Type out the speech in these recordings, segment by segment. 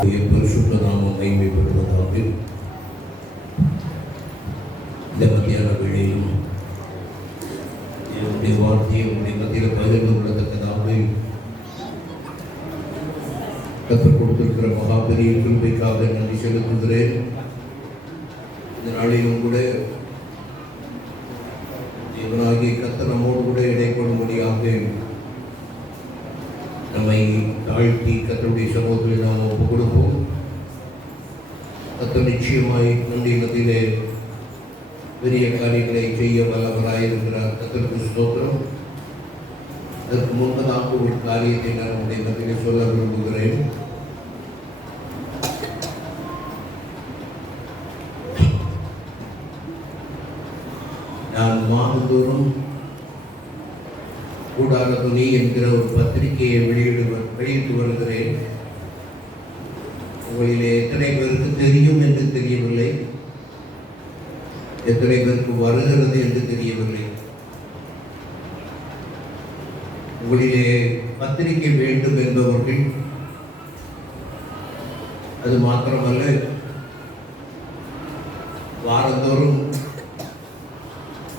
பரிசுத்த நாமம் மகிமைப்படுவதாக. இந்த மத்தியான வேளையிலும் என்னுடைய வார்த்தையை உங்களுடைய மத்தியில் பகிர்ந்து கொள்ளத்தக்கதாக கற்றுக் கொடுத்திருக்கிற மகாபெரிய கிருபைக்காக நன்றி செலுத்துகிறேன். இந்த நாளிலும் கூட தேவனாகிய கர்த்தர் நம்மோடு கூட இடைப்படும்படியாக நம்மை தாழ்த்தி கர்த்தருடைய சமூகத்தில் நாம் ஒப்புக் கொடுப்போம். கர்த்தர் நிச்சயமாய் நம்முடைய மத்தியிலே பெரிய காரியங்களை செய்ய வல்லவராயிருக்கிறார். கர்த்தருக்கு ஸ்தோத்திரம். அதற்கு முன்பதாக ஒரு காரியத்தை நான் நம்முடைய மத்தியிலே சொல்ல விரும்புகிறேன். நான் மாதந்தோறும் கூடார துணி என்கிற ஒரு பத்திரிகையை வெளியிட்டு வருகிறேன். உங்களிலே எத்தனை பேருக்கு தெரியும் என்று தெரியவில்லை, எத்தனை பேருக்கு வருகிறது என்று தெரியவில்லை. உங்களிலே பத்திரிகை வேண்டும் என்பவர்கள், அது மாத்திரமல்ல, வாரந்தோறும்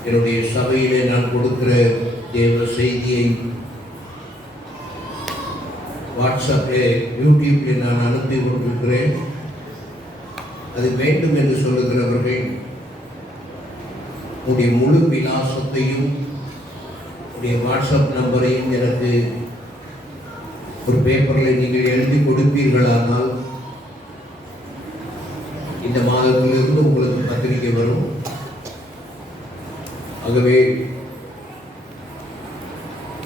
என்னுடைய சபையிலே நான் கொடுக்கிற தேவ செய்தியை வாட்ஸ்அப்பில் யூடியூப்பில் நான் அனுப்பி கொண்டிருக்கிறேன். அது வேண்டும் என்று சொல்லுகிறவர்கள் உடைய முழு விலாசத்தையும் உடைய வாட்ஸ்அப் நம்பரையும் எனக்கு ஒரு பேப்பரில் நீங்கள் எழுதி கொடுப்பீர்களானால் இந்த மாதத்திலிருந்து உங்களுக்கு பத்திரிகை வரும். ஆகவே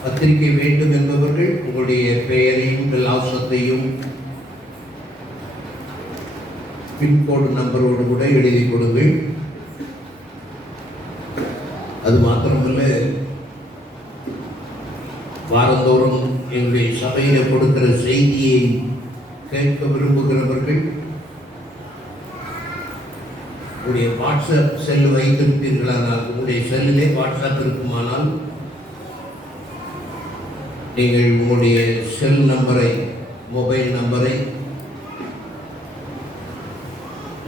பத்திரிகை வேண்டும் என்பவர்கள் உங்களுடைய பெயரையும் விலாசத்தையும் பின்கோடு நம்பரோடு கூட எழுதி கொடுங்கள். அது மாத்திரமல்ல, வாரந்தோறும் எங்களுடைய சபையில் கொடுக்கிற செய்தியை கேட்க விரும்புகிறவர்கள் உங்களுடைய வாட்ஸ்அப் செல் வைத்திருப்பீர்களானால், உங்களுடைய செல்லிலே வாட்ஸ்அப் இருக்குமானால் நீங்கள் உங்களுடைய செல் நம்பரை, மொபைல் நம்பரை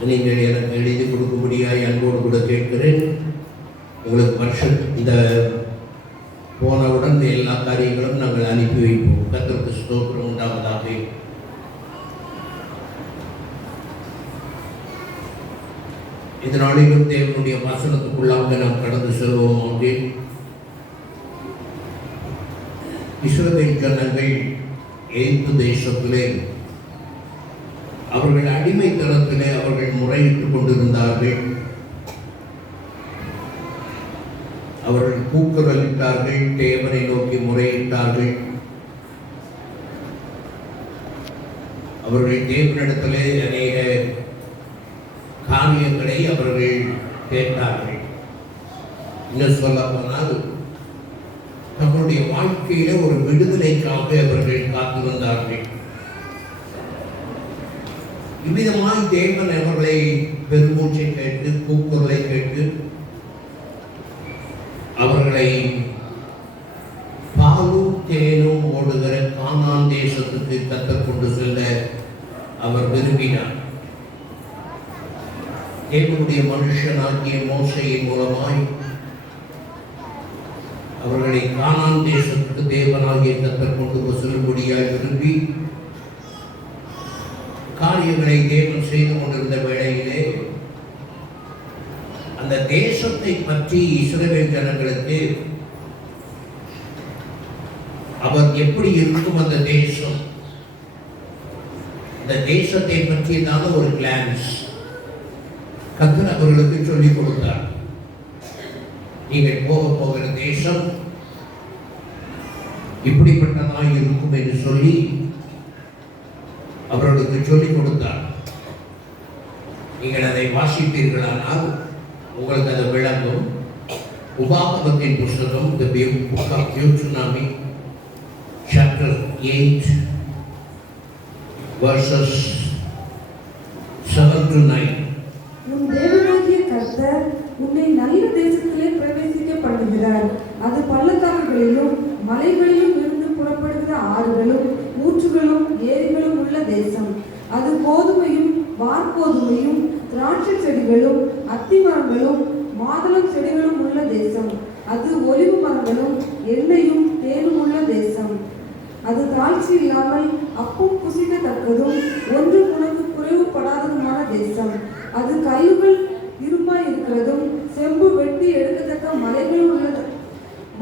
நீங்கள் எனக்கு எழுதி கொடுக்கும்படியாக அன்போடு கூட கேட்கிறேன். உங்களுக்கு இந்த போனவுடன் எல்லா காரியங்களும் நாங்கள் அனுப்பி வைப்போம். கர்த்தருக்கு ஸ்தோத்திரம் உண்டாவதாக. இந்த நாளிலும் தேவனுடைய வசனத்துக்குள்ளாக நாம் கடந்து செல்வோம். அப்படின் இஸ்ரவேல் ஜனங்கள் எகிப்து தேசத்திலே அவர்கள் அடிமைத்தனத்திலே அவர்கள் முறையிட்டுக் கொண்டிருந்தார்கள். அவர்கள் கூக்குரலிட்டார்கள், தேவனை நோக்கி முறையிட்டார்கள். அவர்கள் தேவனிடத்திலே அநேக காரியங்களை அவர்கள் கேட்டார்கள். இன்னும் சொல்ல போனால் தங்களுடைய வாழ்க்கையில ஒரு விடுதலைக்காக அவர்கள் காத்திருந்தார்கள். இவ்விதமாய் தேவன் அவர்களை பெருமூச்சை கேட்டு, கூக்குரலை கேட்டு அவர்களை பாலும் தேனும் ஓடுகிற கானான் தேசத்துக்கு கற்றுக் கொண்டு செல்ல அவர் விரும்பினார். தேவனுடைய மனுஷனாகிய மோசையின் மூலமாய் அவர்களை கானான் தேசத்துக்கு தேவனாகிய கர்த்தர் கொண்டு செல்லும்படியாய் விரும்பி காரியங்களை தேவன் செய்து கொண்டிருந்த வேளையிலே அந்த தேசத்தை பற்றி இஸ்ரவேல் ஜனங்களுக்கு அவர் எப்படி இருக்கும், அந்த தேசம், அந்த தேசத்தை பற்றியதான ஒரு கிளான்ஸ் கர்த்தர் அவர்களுக்கு சொல்லிக் கொடுத்தார். நீங்கள் போகிற தேசம் இப்படிப்பட்டதாக இருக்கும் என்று சொல்லி அவர்களுக்கு சொல்லிக் கொடுத்தார். நீங்கள் அதை வாசிப்பீர்களானால் உங்களுக்கு அது விளங்கும். உபாகமத்தின் புஸ்தகம், The Book of Deuteronomy, chapter 8, verses 7 to 9. உன்னை நல்ல தேசத்திலே பிரவேசிக்க பண்ணுகிறார். அது பள்ளத்தாக்குகளிலும் மலைகளிலும் இருந்து புறப்படுகிற ஆறுகளும் ஊற்றுகளும் ஏரிகளும் உள்ள தேசம். அது கோதுமையும் வார்கோதுமையும் திராட்சை செடிகளும் அத்தி மரங்களும் மாதுளம் செடிகளும் உள்ள தேசம். அது ஒலிவு மரங்களும் எண்ணெயும் தேனும் உள்ள தேசம். அது தாழ்ச்சி இல்லாமல் அப்பம் புசிக்கத்தக்கதும் ஒன்றும் உனக்கு குறைவுபடாததுமான தேசம். அது கல்லுகள் இரும்பாய் இருக்கிறதும் செம்பு வெட்டி எடுக்கத்தக்க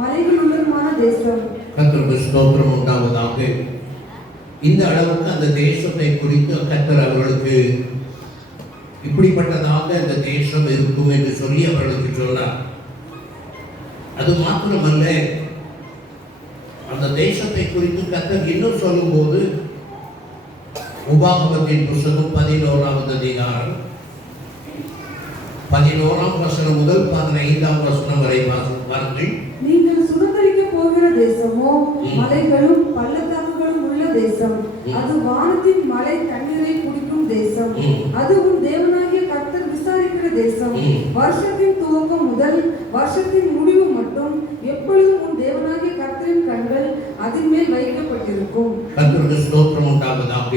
மலைகள் உள்ளதுமான தேசம். கர்த்தருக்கு ஸ்தோத்திரம் உண்டாவதாக. இந்த அளவுக்கு அந்த தேசத்தை குறித்து கர்த்தர் அவர்களுக்கு இப்படிப்பட்டதாக அந்த தேசம் இருக்கும் என்று சொல்லி அவர்களுக்கு சொன்னார். அது மாத்திரமல்ல, அந்த தேசத்தை குறித்து கர்த்தர் இன்னும் சொல்லும்போது உபாகமத்தின் புத்தகம் 11வது அதிகாரம் 11ஆம் வசனம் முதல் 15ஆம் வசனம் வரை வாருங்கள். நீங்கள் சுதந்தரிக்க போகிற தேசமோ மலைகளும் பள்ளத்தாக்குகளும் உள்ள தேசம். அது வானத்தின் மலை தண்ணீரை குடிக்கும் தேசம். அது உன் தேவனாகிய கர்த்தர் விசாரிக்கிற தேசம். வருஷத்தின் துவக்கம் முதல் வருஷத்தின் முடிவு மட்டும் எப்பொழுதும் உன் தேவனாகிய கர்த்தரின் கண்கள் அதன் மேல் வைக்கப்பட்டிருக்கும். கர்த்தருக்கு ஸ்தோத்திரம் உண்டாவதாக.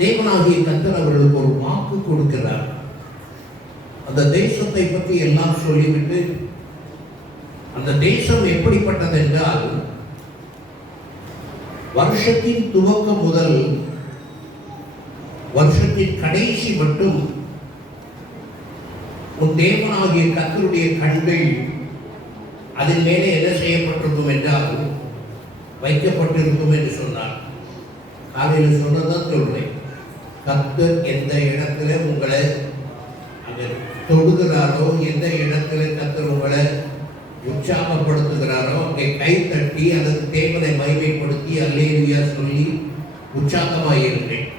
தேவனாகிய கர்த்தர் அவர்களுக்கு ஒரு வாக்கு கொடுக்கிறார். அந்த தேசத்தை பற்றி எல்லாம் சொல்லிவிட்டு, அந்த தேசம் எப்படிப்பட்டது என்றால், வருஷத்தின் துவக்கம் முதல் வருஷத்தின் கடைசி மட்டும் உன் தேவனாகிய கர்த்தருடைய கண்கள் அதன் மேலே என்ன செய்யப்பட்டிருக்கும் என்றால் வைக்கப்பட்டிருக்கும் என்று சொன்னார். காலையில் சொன்னதான் சொல்றேன். கர்த்தர் எந்த இடத்துல உங்களை அங்கே தொடுகிறாரோ, எந்த இடத்துல கர்த்தர் உங்களை உற்சாகப்படுத்துகிறாரோ அங்கே கை தட்டி அதற்கு தேவனை மகிமைப்படுத்தி அல்லேலூயா சொல்லி உற்சாகமாயிருக்கிறேன்.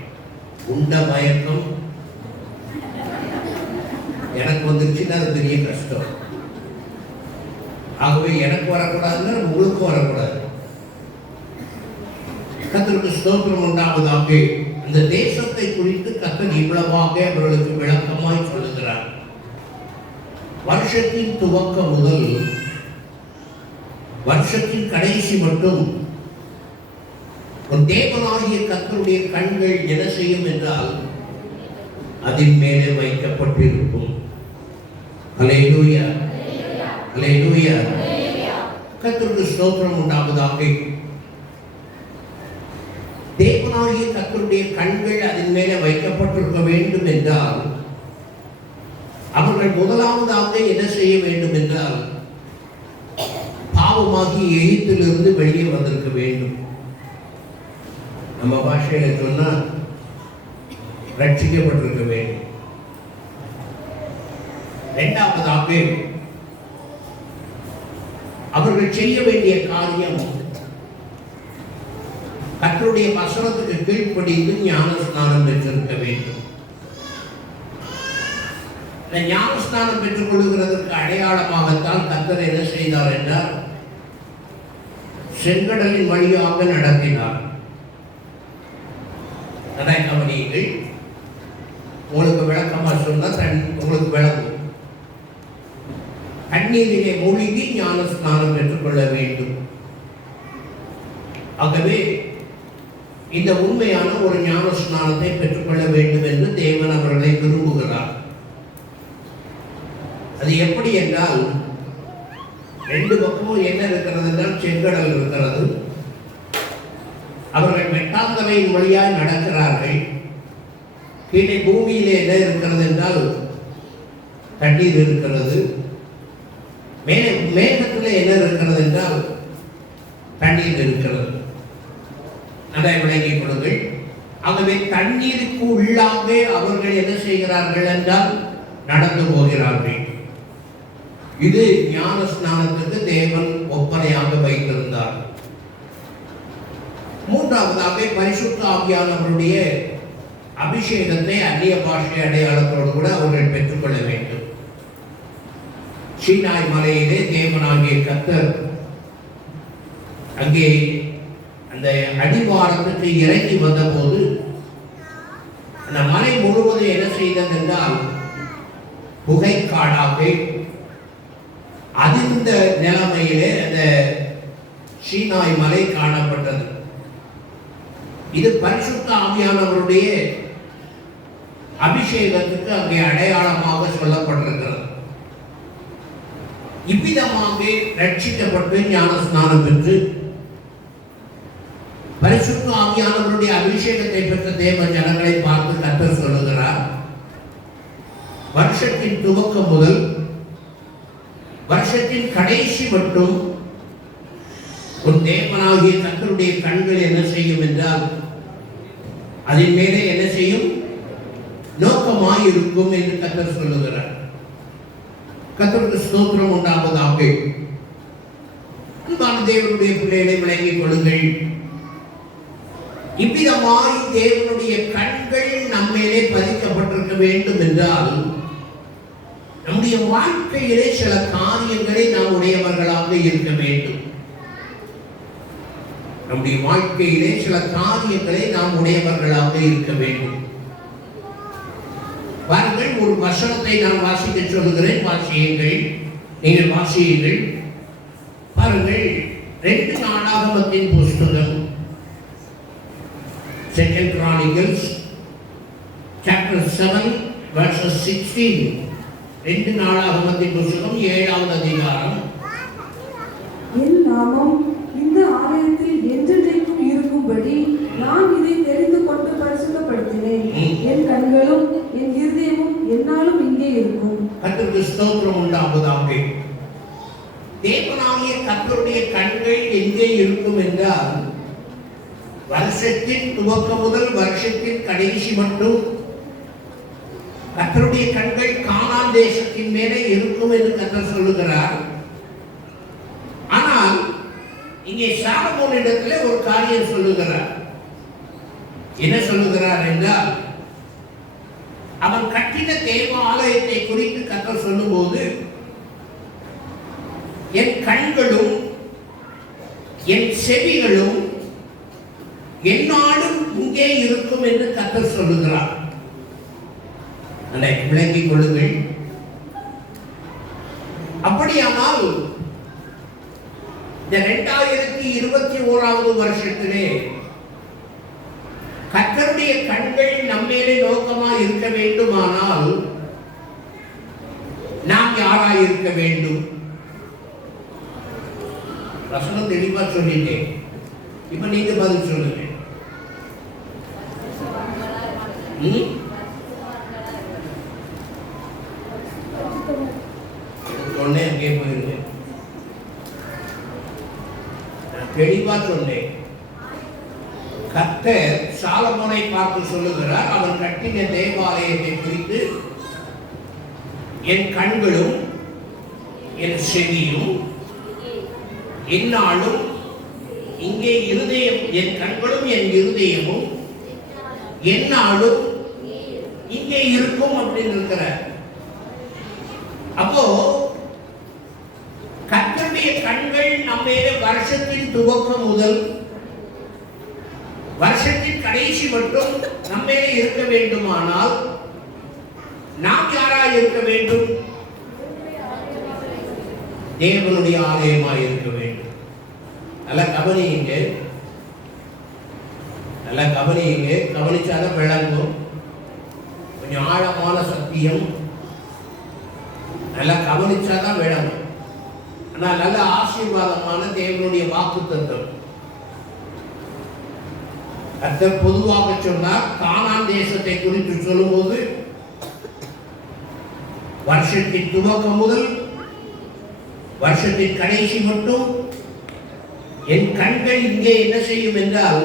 உண்ட மயக்கம் எனக்கு வந்துருச்சுன்னா அது பெரிய கஷ்டம். ஆகவே எனக்கு வரக்கூடாதுன்னா உங்களுக்கு வரக்கூடாது. கர்த்தருக்கு ஸ்தோத்திரம் உண்டாவதாக. அந்த தேசத்தை குறித்து கர்த்தர் இவ்வளவாக அவர்களுக்கு விளக்கமாய் சொல்லுகிறார். வருஷத்தின் துவக்கம் முதல் வருஷத்தின் கடைசி மட்டும் ஒரு தேவனாகிய கர்த்தருடைய கண்கள் என்ன செய்யும் என்றால் அதன் மேலே வைக்கப்பட்டிருக்கும். அல்லேலூயா, அல்லேலூயா. கர்த்தருக்கு ஸ்தோத்திரம் உண்டாவதாக. தேவனாகிய கர்த்தருடைய கண்கள் அதன் மேலே வைக்கப்பட்டிருக்க வேண்டும் என்றால் அவர்கள் முதலாவதாக என்ன செய்ய வேண்டும் என்றால் பாவமாகி எகிப்திலிருந்து வெளியே வந்திருக்க வேண்டும். நம்ம பாஷையில சொன்னா ரட்சிக்கப்பட்டிருக்க வேண்டும். இரண்டாவதாக அவர்கள் செய்ய வேண்டிய காரியம் கர்த்தருடைய வசனத்துக்கு கீழ்ப்படிந்து ஞான ஸ்நானம் பெற்றிருக்க வேண்டும். ஞான ஸ்நானம் பெற்றுக் கொள்கிறதற்கு அடையாளமாகத்தான் கர்த்தர் என்ன செய்தார் என்றால் செங்கடலின் வழியாக நடத்தினார். கவனியுங்கள். உங்களுக்கு விளக்கமா சொன்னா உங்களுக்கு விளங்கும். தண்ணீரிலே மூழ்கி ஞான ஸ்நானம் பெற்றுக் கொள்ள வேண்டும். ஆகவே இந்த உண்மையான ஒரு ஞான ஸ்நானத்தை பெற்றுக்கொள்ள வேண்டும் என்று தேவன் அவர்களை விரும்புகிறார். அது எப்படி என்றால் ரெண்டு பக்கமும் என்ன இருக்கிறது என்றால் செங்கடல் இருக்கிறது. அவர்கள் வெட்டாந்தரையின் வழியாய் நடக்கிறார்கள். கீழே பூமியிலே என்ன இருக்கிறது என்றால் தண்ணீர் இருக்கிறது. மேகத்தில் என்ன இருக்கிறது என்றால் தண்ணீர் இருக்கிறது. அதை விளங்கிக் கொள்ளுங்கள். ஆகவே தண்ணீருக்கு உள்ளாக அவர்கள் என்ன செய்கிறார்கள் என்றால் நடந்து போகிறார்கள். இது ஞான ஸ்நானத்துக்கு தேவன் ஒப்பனையாக வைத்திருந்தார். மூன்றாவதாக பரிசுத்த ஆவியானவருடைய அபிஷேகத்தை அந்நிய பாஷை அடையாளத்தோடு கூட அவர்கள் பெற்றுக்கொள்ள வேண்டும். சீனாய் மலையிலே தேவனாகிய கர்த்தர் அங்கே அந்த அடிவாரத்துக்கு இறங்கி வந்த போது அந்த மலை முழுவதும் என்ன செய்தது என்றால் புகைக்காடாக அதிர்ந்த நிலைமையிலே அந்த சீனாய் மலை காணப்பட்டது. இது பரிசுத்த ஆவியானவருடைய அபிஷேகத்துக்கு அங்கே அடையாளமாக சொல்லப்பட்டிருக்கிறது. இவ்விதமாக ரட்சிக்கப்பட்டு ஞான ஸ்நானம் பெற்று பரிசுத்த ஆவியானவருடைய அபிஷேகத்தை பெற்ற தேவ ஜனங்களை பார்த்து கர்த்தர் சொல்லுகிறார், வருஷத்தின் துவக்கம் முதல் வருஷத்தின் கடைசி மட்டும் உன் தேவனாகிய கர்த்தருடைய கண்கள் என்ன செய்யும் என்றால் அதன் மேலே என்ன செய்யும், நோக்கமாய் இருக்கும் என்று கர்த்தர் சொல்லுகிறார். கர்த்தருக்கு ஸ்தோத்திரம் உண்டாவதாக. அன்பான தேவனுடைய பிள்ளைகளை விளங்கிக் கொள்ளுங்கள். இவ்விதமாய் தேவனுடைய கண்கள் நம்மேலே பதிக்கப்பட்டிருக்க வேண்டும் என்றால் நம்முடைய வாழ்க்கையிலே சில காரியங்களை நாம் உடையவர்களாக இருக்க வேண்டும். நம்முடைய வாழ்க்கையிலே சில காரியங்களை நாம் உடையவர்களாக இருக்க வேண்டும். பாருங்கள், ஒரு வசனத்தை நான் வாசிக்க சொல்லுகிறேன், வாசியுங்கள். நீங்கள் வாசியுங்கள். பாருங்கள், 2 நாளாகமத்தின் புஸ்தகம், 2 Chronicles chapter 7 verses 16. 2 நாளாகமத்தின் புஸ்தகம் 7வது அதிகாரம். என் நாமம் இந்த ஆலயத்தில் என்றென்றைக்கும் இருக்கும்படி நான் இதை தெரிந்து கொண்டு பரிசுத்தப்படுத்தினேன். என் கண்களும் என் இருதயமும் என்னாலும் இங்கே இருக்கும். கர்த்தருக்கு ஸ்தோத்திரம் உண்டாவதாக. தேவனாகிய கர்த்தருடைய கண்கள் எங்கே இருக்கும் என்றால் வருஷத்தின் துவக்கம் முதல் வருஷத்தின் கடைசி மட்டும் கர்த்தருடைய கண்கள் கானான் தேசத்தின் மேலே இருக்கும் என்று கர்த்தர் சொல்லுகிறார். ஆனால் இங்கே சாலமோனிடத்திலே ஒரு காரியம் சொல்லுகிறார். என்ன சொல்லுகிறார் என்றால், அவன் கட்டின தேவ ஆலயத்தை குறித்து கர்த்தர் சொல்லும்போது, என் கண்களும் என் செவிகளும் என்னாலும் இங்கே இருக்கும் என்று கர்த்தர் சொல்லுகிறார். அதை விளங்கிக் கொள்ளுங்கள். அப்படியானால் இந்த 2021வது வருஷத்திலே கர்த்தருடைய கண்கள் நம்மேலே நோக்கமாக இருக்க வேண்டுமானால் நாம் யாராய் இருக்க வேண்டும்? வசனம் தெளிவா சொல்லிட்டேன். இப்ப நீங்க பதில் சொல்லுங்க. சொன்னேன், அங்கே போயிருங்க. தெளிவா சொன்னேன். கர்த்தர் சாலமோனை பார்த்து சொல்லுகிறார், அவன் கட்டின தேவாலயத்தை குறித்து என் கண்களும் என் செவியும் என்னாலும் இங்கே இருதயம், என் கண்களும் என் இருதயமும் என்னாலும் இங்கே இருக்கும் அப்படின்னு இருக்கிறார். அப்போ கர்த்தருடைய கண்கள் நம்மேல வருஷத்தின் துவக்கம் முதல் வருஷத்தின் கடைசி மட்டும் நம்மேலே இருக்க வேண்டுமானால் நாம் யாராய் இருக்க வேண்டும்? தேவனுடைய ஆலயமாய் இருக்க வேண்டும். நல்லா கவனியுங்க, நல்லா கவனியுங்க. கவனிச்சாதான் விளங்கும். கொஞ்சம் ஆழமான சத்தியம். நல்லா கவனிச்சாதான் விளங்கும். ஆனால் நல்ல ஆசீர்வாதமான தேவனுடைய வாக்குத்தத்தம். கர்த்தர் பொதுவாக சொன்னார், கானான் தேசத்தை குறித்து சொல்லும்போது வருஷத்தின் துவக்கம் முதல் வருஷத்தின் கடைசி மட்டும் என் கண்கள் இங்கே என்ன செய்யும் என்றால்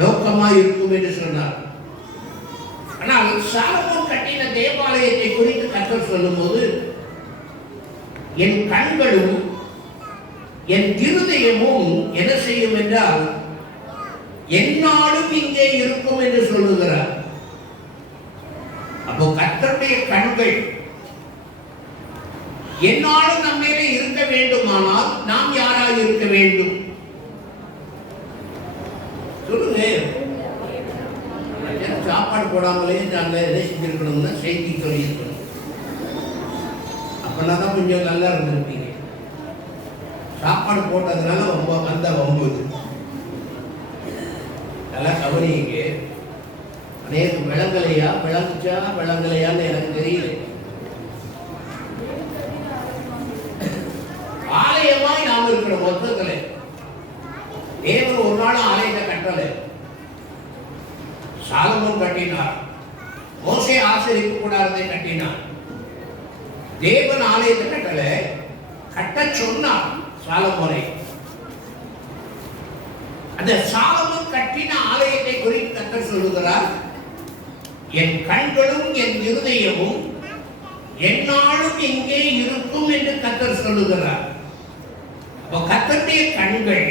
நோக்கமாய் இருக்கும் என்று சொன்னார். ஆனால் சாலமோன் கட்டின தேவாலயத்தை குறித்து கர்த்தர் சொல்லும்போது என் கண்களும் என் இருதயமும் என்ன செய்யும் என்றால் என்னாலும் இங்கே இருக்கும் என்று சொல்லுகிறார். அப்போ கர்த்தருடைய கண்கள் என்னாலும் நம்மேலே இருக்க வேண்டுமானால் நாம் யாராக இருக்க வேண்டும்? சொல்லுங்க. சாப்பாடு போடாமலே நாங்கள் எதை செஞ்சிருக்கணும்னா செய்தி சொல்லியிருக்கணும். அப்பனா தான் கொஞ்சம் நல்லா இருந்திருப்பீங்க. சாப்பாடு போட்டதுனால வந்த வம்பு. நல்லா கவனிங்க. அநேக விளங்கலையா, விளங்குச்சா விளங்கலையான்னு எனக்கு தெரியல. ஆலயமாய் நாம் இருக்கிற மொத்தத்துல தேவன் ஒரு நாள் ஆலயத்தை கட்டல. சாலமோன் கட்டினார், மோசே ஆசரிப்பு கூடாரத்தை கட்டினார். தேவன் ஆலயத்தை கட்டல, கட்ட சொன்னார் சாலமோனை. அந்த சாலமோன் கட்டின ஆலயத்தை குறித்து கர்த்தர் சொல்லுகிறார், என் கண்களும் என் இருதயமும் எந்நாளும் இங்கே இருக்கும் என்று கர்த்தர் சொல்லுகிறார். அப்ப கர்த்தருடைய கண்கள்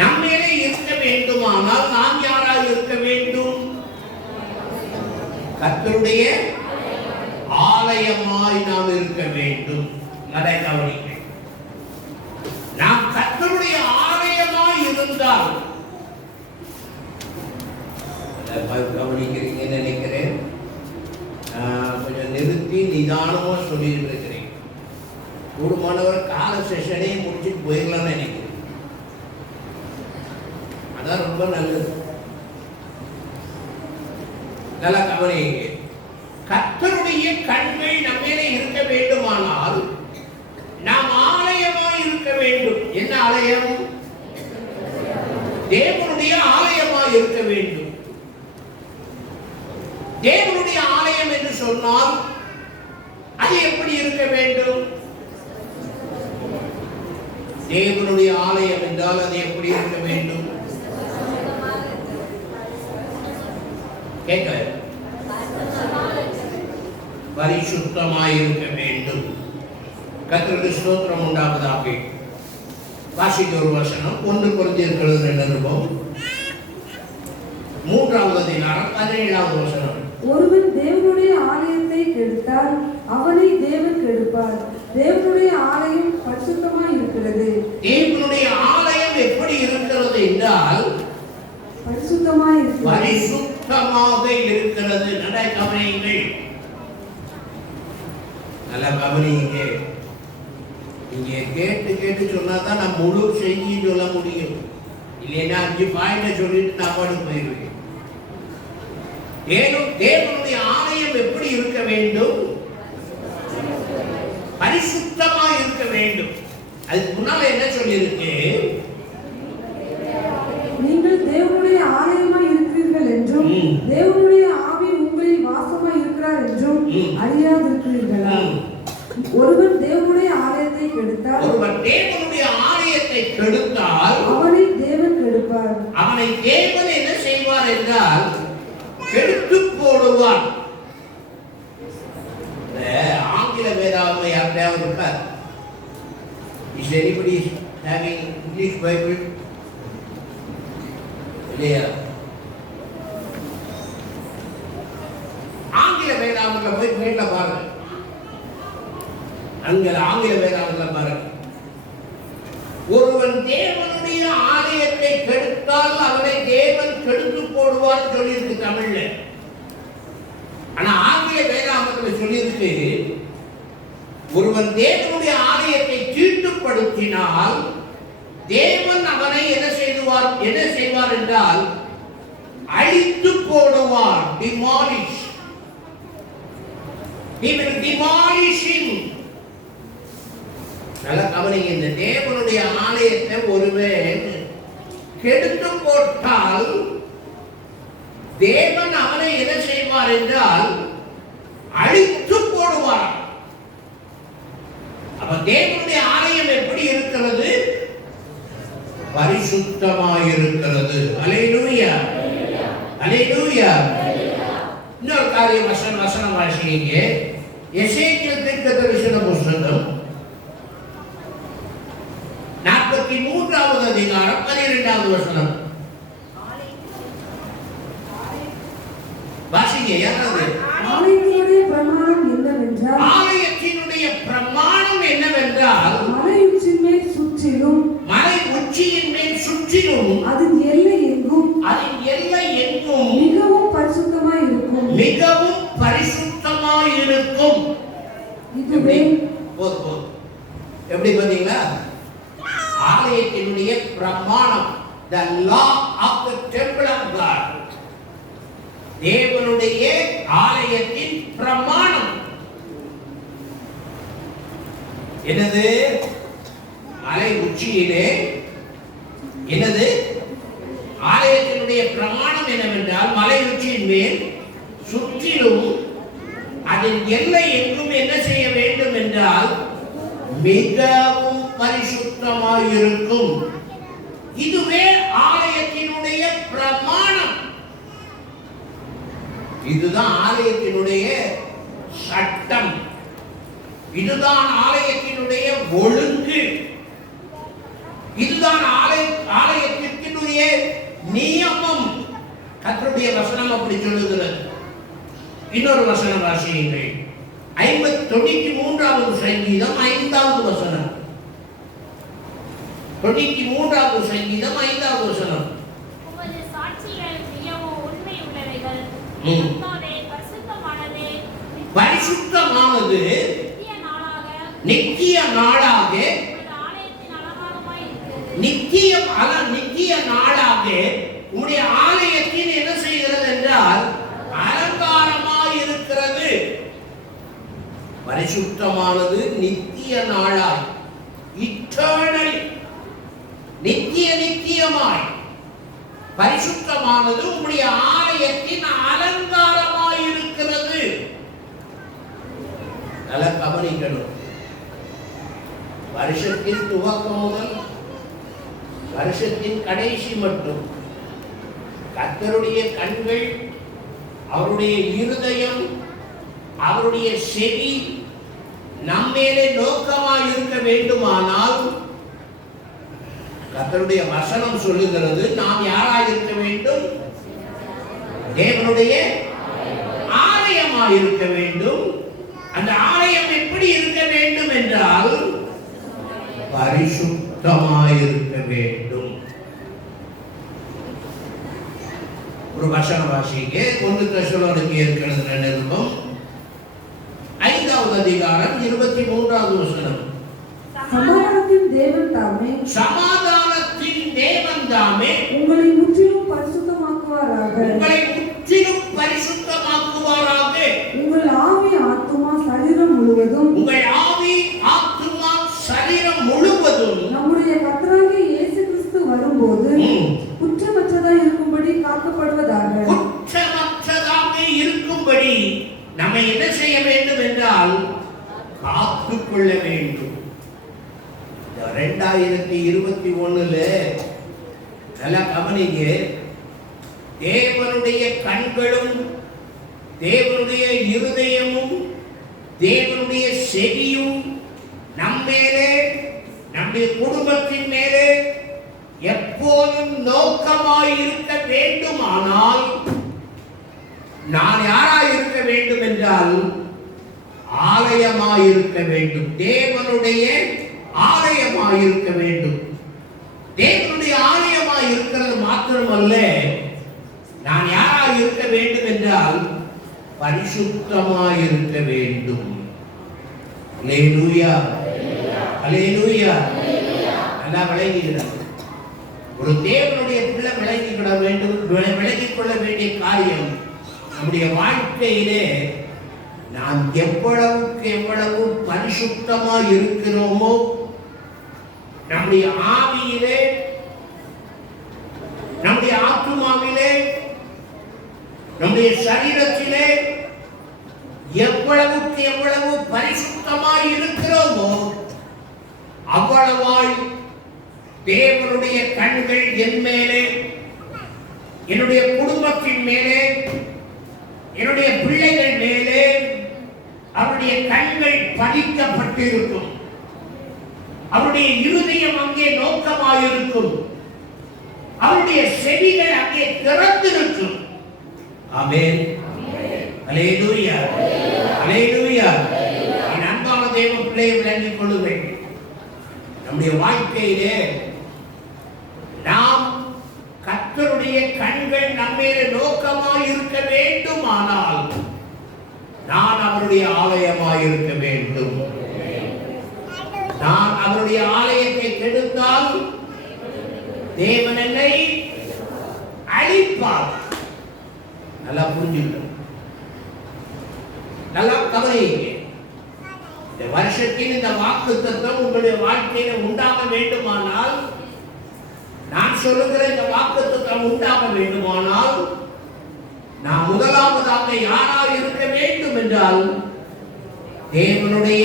நம்மேலே இருக்க வேண்டுமானால் நாம் யாராக இருக்க வேண்டும்? கர்த்தருடைய ஆலயமாய் நாம் இருக்க வேண்டும். அதை கவனிங்கள். நாம் கர்த்தருடைய ஆலயமாய் இருந்தால், கவனிக்கிறீங்கன்னு நினைக்கிறேன். கொஞ்சம் நிறுத்தி நிதானமா சொல்லிட்டு இருக்கிறேன். கூடுமானவர் கால செஷனே முடிச்சுட்டு போயிடலாம்னு நினைக்கிறேன். அதான் ரொம்ப நல்லது. நல்லா கவனிங்க. கர்த்தருடைய கண்கள் நம்மேலே இருக்க வேண்டுமானால் நாம் ஆலயமாய் இருக்க வேண்டும். என்ன ஆலயம்? தேவனுடைய ஆலயமாய் இருக்க வேண்டும். தேவனுடைய ஆலயம் என்று சொன்னால் அது எப்படி இருக்க வேண்டும்? தேவனுடைய ஆலயம் என்றால் அது எப்படி இருக்க வேண்டும்? கேட்க பரிசுத்தமாய் இருக்க வேண்டும். கர்த்தருக்கு ஸ்தோத்திரம் உண்டாவதாக. வாசிக்க ஒரு வசனம் 1 கொரிந்தியர் 3வது அதிகாரம் 17வது வசனம். ஒருவன் தேவனுடைய ஆலயத்தை கெடுத்தால் அவனை தேவன் கெடுப்பார். தேவனுடைய ஆலயம் பரிசுத்தமாய் இருக்கிறது. தேவனுடைய ஆலயம் எப்படி இருக்கிறது என்றால் பரிசுத்தமாய் இருக்கிறது. பரிசுத்தமாக இருக்கிறது. நல்லா கவனியுங்கள். நல்லா கவனியுங்க. நீங்க கேட்டு கேட்டு சொன்னாதான் நான் முழு செய்தியை சொல்ல முடியும். இல்லைன்னா 5 பாயிண்ட சொல்லிட்டு நான் பாட்டு போயிடுவேன். தேவனுடைய ஆலயம் எப்படி இருக்க வேண்டும்? பரிசுத்தமா இருக்க வேண்டும். அதுக்கு முன்னால என்ன சொல்லியிருக்கு? நீங்கள் தேவனுடைய ஆலயமாய் இருக்கிறீர்கள் என்றும் தேவனுடைய ஆவி உங்களில் வாசமாய் இருக்கிறார் என்றும் அறியாதிருக்கிறீர்களா? ஒருவன் தேவனுடைய ஆலயத்தை கெடுத்தால் அவனை தேவன் கெடுப்பார். அவனை தேவன் என்ன செய்வார் என்றால் கெடுத்து போடுவார். ஆங்கில வேதாகமம் யாருக்காவது இருக்கார்? Is anybody having English Bible? இல்லையா? ஆங்கில வேதாகமத்துல போய் வீட்டுல பாருங்க. அங்க ஆங்கில வேதாகமத்துல பாருங்க. ஒருவன் தேவனுடைய ஆலயத்தை கெடுத்தால் அவனை தேவன் கெடுத்து போடுவார் சொல்லியிருக்கு தமிழ்ல. ஆனா ஆங்கில வேதாகமத்துல சொல்லியிருக்கு ஒருவன் தேவனுடைய ஆலயத்தை தீட்டுப்படுத்தினால் தேவன் அவனை என்ன செய்வார் என்றால் அழித்து போடுவார். demolish. He will demolish him. நல்ல கவனிங்க. இந்த தேவனுடைய ஆலயத்தை ஒருவன் கெடுத்து போட்டால் தேவன் அவனை என்ன செய்வார் என்றால் அழித்து போடுவார். அப்ப தேவனுடைய ஆலயம் எப்படி இருக்கிறது? பரிசுத்தமாய் இருக்கிறது. அல்லேலூயா, அல்லேலூயா. இன்னொரு காரியம் வசனம் வாசிங்க. எசேக்கியேல் தீர்க்கதரிசன புத்தகம் 43வது அதிகாரம் 12வது வசனம் வாசிங்க. யாராவது? ஆலயத்தினுடைய பிரமாணம் என்னவென்றால் ஆலயத்தினுடைய பிரமாணம் என்னவென்றால் மலை உச்சியின் மேல் சுற்றிலும் அதன் எல்லை எங்கும் மிகவும் பரிசுத்தமாய் இருக்கும். மிகவும் பரிசுத்தமாய் இருக்கும். இதுவே எப்படி பாத்தீங்களா? ஆலயத்தினுடைய பிரமாணம் the law of the temple of God. தேவனுடைய ஆலயத்தின் பிரமாணம் என்னது? மலை உச்சியிலே என்னது? ஆலயத்தினுடைய பிரமாணம் என்னவென்றால், மலை உச்சியின் மேல் சுற்றிலும் அதன் எல்லை எங்கும் என்ன செய்ய வேண்டும் என்றால் மிகவும் பரிசுத்தமாயிருக்கும். இதுவே ஆலயத்தினுடைய பிரமாணம். இதுதான் ஆலயத்தினுடைய சட்டம். இதுதான் ஆலயத்தினுடைய ஒழுங்கு. இதுதான் ஆலயத்தினுடைய நியமம். கர்த்தருடைய வசனம் அப்படி சொல்லுகிறது. இன்னொரு வசனம் வாசியுங்கள். 93வது சங்கீதம் 5வது வசனம். 93வது சங்கீதம் 5வது வசனம். உமது சாட்சிகள் மிகவும் உண்மை உள்ளவைகள். கர்த்தாவே, பரிசுத்தமானதே, பரிசுத்தமானது நித்திய நாளாக உமது ஆலயத்தின் அலங்காரமாய் இருக்கிறது. நித்திய நாளாக உம்முடைய ஆலயத்தின் என்ன செய்கிறது என்றால் அலங்காரமாய் இருக்கிறது. பரிசுத்தமானது நித்திய நாளாய், இட்டர்னல், நித்தியமாய் பரிசுத்தமானது உம்முடைய ஆலயத்தின் அலங்காரமாய் இருக்கிறது. நல்லா கவனிக்கணும். வருஷத்தின் துவக்கம் முதல் வருஷத்தின் கடைசி மட்டும் கர்த்தருடைய கண்கள், அவருடைய இருதயம், அவருடைய செவி நம்மேலே நோக்கமாய் இருக்க வேண்டுமானால் கர்த்தருடைய வசனம் சொல்லுகிறது, நாம் யாராய் இருக்க வேண்டும்? தேவனுடைய ஆலயமாய் இருக்க வேண்டும். அந்த ஆலயம் எப்படி இருக்க வேண்டும் என்றால் பரிசுத்தமாய் இருக்க வேண்டும். ஒரு வசன வாசிக்க 1 தெசலோனிக்கேயர் எழுதின நிருபம் 5வது அதிகாரம் 23வது வசனம். சமாதானத்தின் தேவன் தாமே, சமாதானத்தின் தேவன் தாமே உங்களை முற்றிலும் பரிசுத்தமாக்குவாராக. உங்களை முற்றிலும் பரிசுத்தமாக்குவாராக. உங்கள் ஆவி, ஆத்துமா, சரீரம் முழுவதும், உங்கள் ஆவி, ஆத்துமா, சரீரம் முழுவதும் நம்முடைய கர்த்தராகிய இயேசு கிறிஸ்து வரும்போது குற்றமற்றதாய் இருக்கும்படி காக்கப்படுவதாக. குற்றமற்றதாக இருக்கும்படி நம்ம என்ன செய்ய வேண்டும் என்றால் காத்துக் கொள்ள வேண்டும். 2021 நல்லா கவனிங்க. தேவனுடைய கண்களும், தேவனுடைய இருதயமும், தேவனுடைய செவியும் நம்மேலே, நம்முடைய குடும்பத்தின் மேலே எப்போதும் நோக்கமாய் இருக்க வேண்டுமானால் நான் யாராய் இருக்க வேண்டும் என்றால் ஆலயமாய் இருக்க வேண்டும். தேவனுடைய ஆலயமாய் இருக்க வேண்டும். தேவனுடைய ஆலயமாய் இருக்கிறது மாத்திரமல்ல, நான் யாராய் இருக்க வேண்டும் என்றால் பரிசுத்தமாய் இருக்க வேண்டும். அல்லேலூயா, அல்லேலூயா. நல்லா விளங்குகிறது. ஒரு தேவனுடைய பிள்ளை விளங்கிக் கொள்ள வேண்டிய காரியம், நம்முடைய வாழ்க்கையிலே நாம் எவ்வளவு பரிசுத்தமாய் இருக்கிறோமோ, நம்முடைய ஆவியிலே, நம்முடைய ஆத்துமாவிலே, நம்முடைய சரீரத்திலே எவ்வளவு பரிசுத்தமாய் இருக்கிறோமோ அவ்வளவாய் தேவனுடைய கண்கள் என் மேலே, என்னுடைய குடும்பத்தின் மேலே, என்னுடைய பிள்ளைகள் மேலே அவருடைய கண்கள் பதிக்கப்பட்டிருக்கும். அவருடைய இருதயம் அங்கே நோக்கமாயிருக்கும். அவருடைய செவிகள் அங்கே திறந்திருக்கும். ஆமென். அல்லேலூயா, அல்லேலூயா. அன்பான தேவ பிள்ளையை விளங்கிக் கொள்ளுங்கள். நம்முடைய வாழ்க்கையிலே நாம் கர்த்தருடைய கண்கள் நம்மேலே நோக்கமாய் இருக்க வேண்டுமானால் நான் அவருடைய ஆலயமாய் இருக்க வேண்டும். நான் அவருடைய ஆலயத்தை கெடுத்தால் தேவன் என்னை அழிப்பார். நல்லா புரிஞ்சுக்கணும், நல்லா கவனிங்க. இந்த வருஷத்தின் இந்த வாக்குத்தத்தம் உங்களுடைய வாழ்க்கையில உண்டாக வேண்டுமானால், நான் சொல்லுகிற இந்த வாக்குத்தத்தம் உண்டாக வேண்டுமானால், நான் முதலாவதாக யாராக இருக்க வேண்டும் என்றால் தேவனுடைய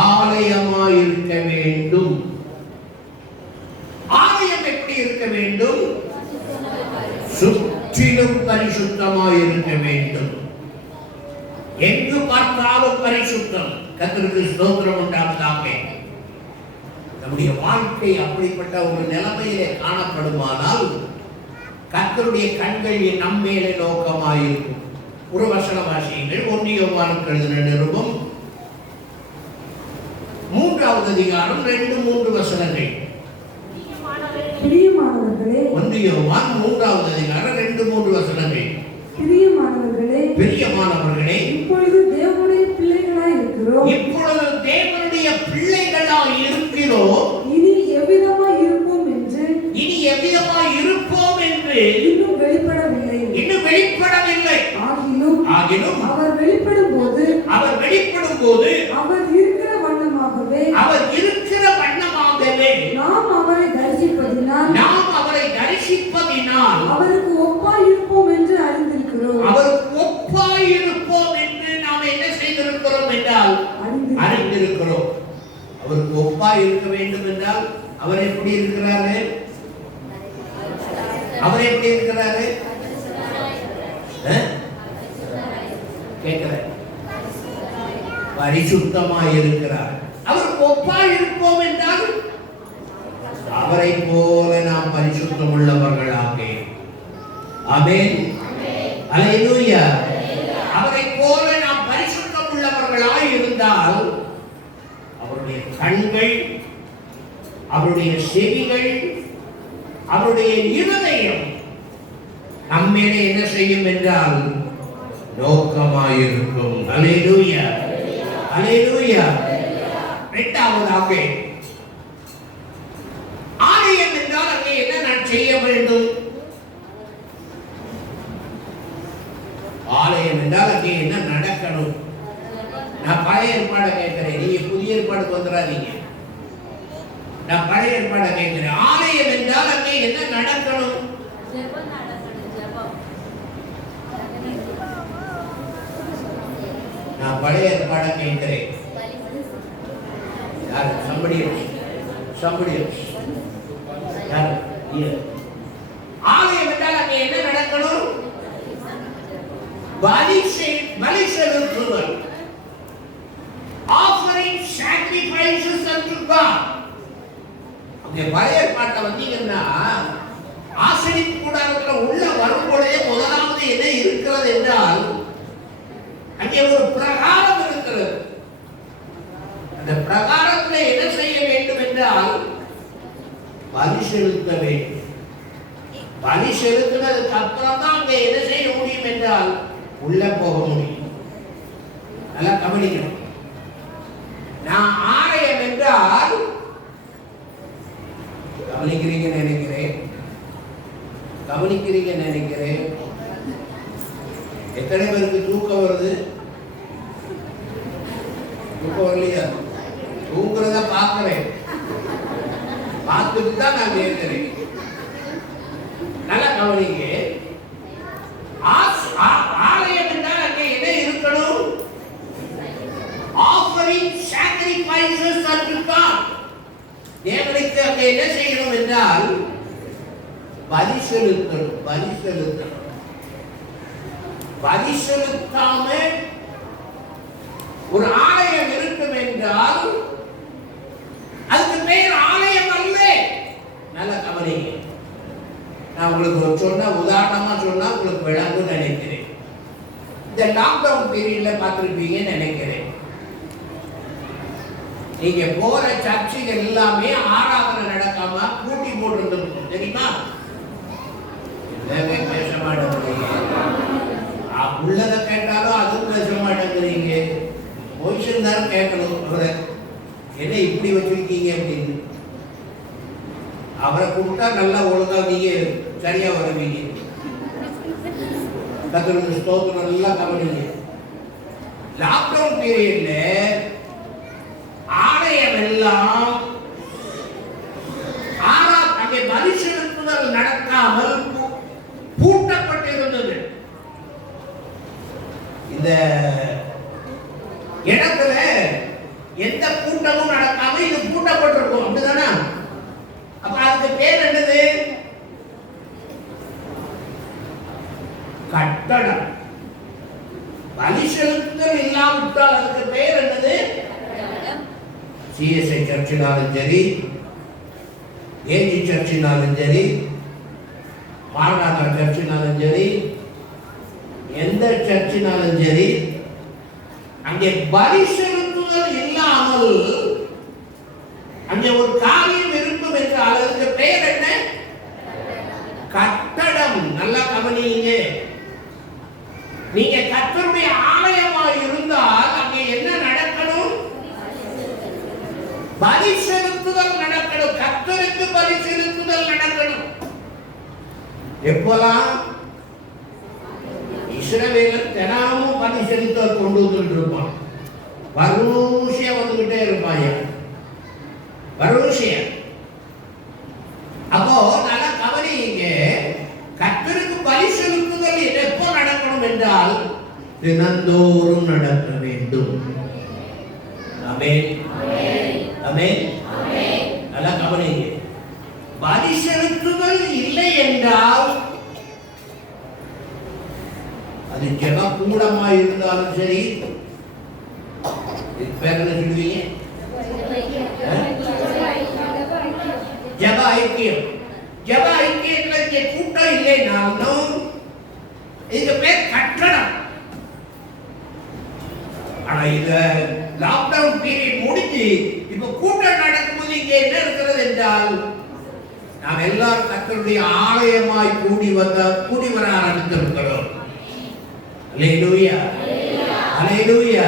ஆலயமாய் இருக்க வேண்டும். ஆலயம் எப்படி இருக்க வேண்டும்? சுற்றிலும் பரிசுத்தமாய் இருக்க வேண்டும். எங்கு பார்த்தாலும் பரிசுத்தம். கர்த்தருக்கு ஸ்தோத்திரம் உண்டாவதாக. நம்முடைய வாழ்க்கை அப்படிப்பட்ட ஒரு நிலைமையிலே காணப்படுமானால் கர்த்தருடைய கண்கள் நம் மேலே நோக்கமாயிருக்கும். ஒரு வசன வாசியங்கள் 1 யோவானுக்கு எழுதின நிருபம் 3வது அதிகாரம் 2-3 வசனங்கள். பிரியமானவர்களே, 1 யோவான் 3வது அதிகாரம் 2-3 வசனங்கள். பிரியமானவர்களே, இப்பொழுது தேவனுடைய பிள்ளைகளாய் இருக்கிறோம். இனி எவ்விதமாய் இருப்போம் என்று இன்னும் வெளிப்படவில்லை. ஆகிலும் அவர் வெளிப்படும் போது அவர் இருக்கிற வண்ணமாகவே நாம் அவரை தரிசிப்பதினால் அவருக்கு ஒப்பாய் இருப்போம் என்று அறிந்திருக்கிறோம். நாம் என்ன செய்திருக்கிறோம் என்றால் அறிந்திருக்கிறோம். அவருக்கு ஒப்பாய் இருக்க வேண்டும் என்றால் அவர் எப்படி இருக்கிறாரு? கேட்கிறேன். பரிசுத்தமாய் இருக்கிறார். அவருக்கு ஒப்பாய் இருப்போம் என்றால் அவரை போல நாம் பரிசுத்தம் உள்ளவர்களாக. ஆமென். அல்லேலூயா. அவரை போல நாம் பரிசுத்தம் உள்ளவர்களாய் இருந்தால் அவருடைய கண்கள், அவருடைய செவிகள், அவருடைய இருதயம் நம்மேலே என்ன செய்யும் என்றால் நோக்கமாயிருக்கும். அல்லேலூயா, அல்லேலூயா. இரண்டாவதாக, ஆலயம் என்றால் அங்கே என்ன நான் செய்ய வேண்டும்? ஆலயம் என்றால் அங்கே என்ன நடக்கணும்? நான் பழைய ஏற்பாடை கேட்கிறேன், நீங்க புதிய ஏற்பாடுக்கு வந்துடாதீங்க. நான் பழைய ஏற்பாடை கேட்கிறேன். ஆலயம் என்றால் அங்கே என்ன நடக்கணும்? நான் பழைய ஏற்பாடை கேட்கிறேன். யார்? somebody else. யார்? ஆலயம் என்றால் அங்கே என்ன நடக்கணும்? பலி செலுத்துதல். Offering sacrifices unto God. அந்த பழைய ஏற்பாட்டை வந்தீங்கன்னா ஆசரிப்பு கூடாரத்துல உள்ள வரும்பொழுதே முதலாவது என்ன இருக்கிறது என்றால் அங்கே ஒரு பிரகாரம் இருக்கிறது. அந்த பிரகாரத்தில் என்ன செய்ய வேண்டும் என்றால் பலி செலுத்த வேண்டும். பலி செலுத்தினதுக்கு அப்புறம் தான் அங்கே என்ன செய்ய முடியும் என்றால் உள்ள போக முடியும். நல்லா கவனிக்கணும். நான் ஆலயம் என்றால் கவனிக்கிறீங்க நினைக்கிறேன். எத்தனை பேருக்கு தூக்கம் வருது? தூக்கம் வரலையா? தூங்குறத பார்க்கிறேன், பார்த்துட்டு தான் நான் கேட்கிறேன். நல்லா கவனிங்க. ஆலயம் என்றால் அங்கே என்ன இருக்கணும்? Offering sacrifices unto God. தேவனுக்கு அங்கே என்ன செய்யணும் என்றால் பலி செலுத்தணும். பலி செலுத்தாம ஒரு ஆலயம் இருக்கும் என்றால் அதுக்கு பேர் ஆலயம் அல்ல. நல்ல கவனிங்க. நான் உங்களுக்கு உதாரணமா சொன்னா உங்களுக்கு விளங்கும் நினைக்கிறேன். இந்த லாக்டவுன் பீரியட்ல பார்த்திருப்பீங்கன்னு நினைக்கிறேன். நீங்க போற சர்ச்சுகள் எல்லாமே ஆராதனை நடக்காம பூட்டி போட்டிருந்துருக்கும், தெரியுமா? பேச மாட்டேங்கிறீங்க. உள்ளதை கேட்டாலும் அதுவும் பேச மாட்டேங்கிறீங்க. பொசிஷன் தான் கேட்கணும். அவரை என்ன இப்படி வச்சிருக்கீங்க அப்படின்னு. அவரை கொடுத்தா நல்லா ஒழுங்கா நீங்க சரியா வருவீங்க. கர்த்தருக்கு ஸ்தோத்திரம். நல்லா கவனிங்க. லாக்டவுன் பீரியட்ல ஆலயம் எல்லாம் அங்கே பலி செலுத்துதல் நடக்காமல் பூட்டப்பட்டிருந்தது. இந்த இடத்துல எந்த கூட்டமும் நடக்காம இது பூட்டப்பட்டிருக்கும். அப்படிதானே? அப்ப அதுக்கு பேர் என்னது? கட்டடம். பலி செலுத்துதல் இல்லாவிட்டால் அதுக்கு பேர் என்னது? சிஎஸ்ஐ சர்ச்சினாலும் சரி, ஏஜி சர்ச்சினாலும் சரி, மாரநாதா சர்ச்சினாலும் சரி, எந்த சர்ச்சினாலும் சரி, அங்கே பலி செலுத்துதல் இல்லாமல் அங்கே ஒரு காரியம் இருக்கும் என்றால் அதுக்கு பெயர் என்ன? கட்டடம். நல்லா கவனிங்க. நீங்க கர்த்தருடைய ஆலயமாய் இருந்தால் அங்கே என்ன நடக்கணும்? பலி செலுத்துதல் நடக்கணும். கர்த்தருக்கு பலி செலுத்துதல் நடக்கணும். எப்போலாம்? இஸ்ரவேலர் தினமும் பலி செலுத்தல் கொண்டு வந்துட்டு இருப்பான். வரிசையா வந்துகிட்டே இருப்பாங்க. வரிசையா. அப்போ நல்லா கவனிங்க. கர்த்தருக்கு பலி செலுத்துதல் எப்போ நடக்கணும் என்றால் தினந்தோறும் நடக்க வேண்டும். ஆமென். ஆமென். நல்லா கவனிங்க. பலி செலுத்துதல் இல்லை என்றால் அது ஜெப கூடமா இருந்தாலும் சரி, பேர் என்ன சொல்லுவீங்க? ஜெப ஐக்கியம். ஜெப ஐக்கியத்துல கூட்டம் இல்லைனாலும் இதுக்கு பேர் கட்டடம். ஆனா இந்த லாக்டவுன் பீரியட் முடிஞ்சு இப்ப கூட்டம் நடக்கும்போது இங்க என்ன இருக்கிறது என்றால் நாம் எல்லாரும் கர்த்தருடைய ஆலயமாய் கூடி வர ஆரம்பித்திருக்கிறோம். அல்லேலூயா, அல்லேலூயா.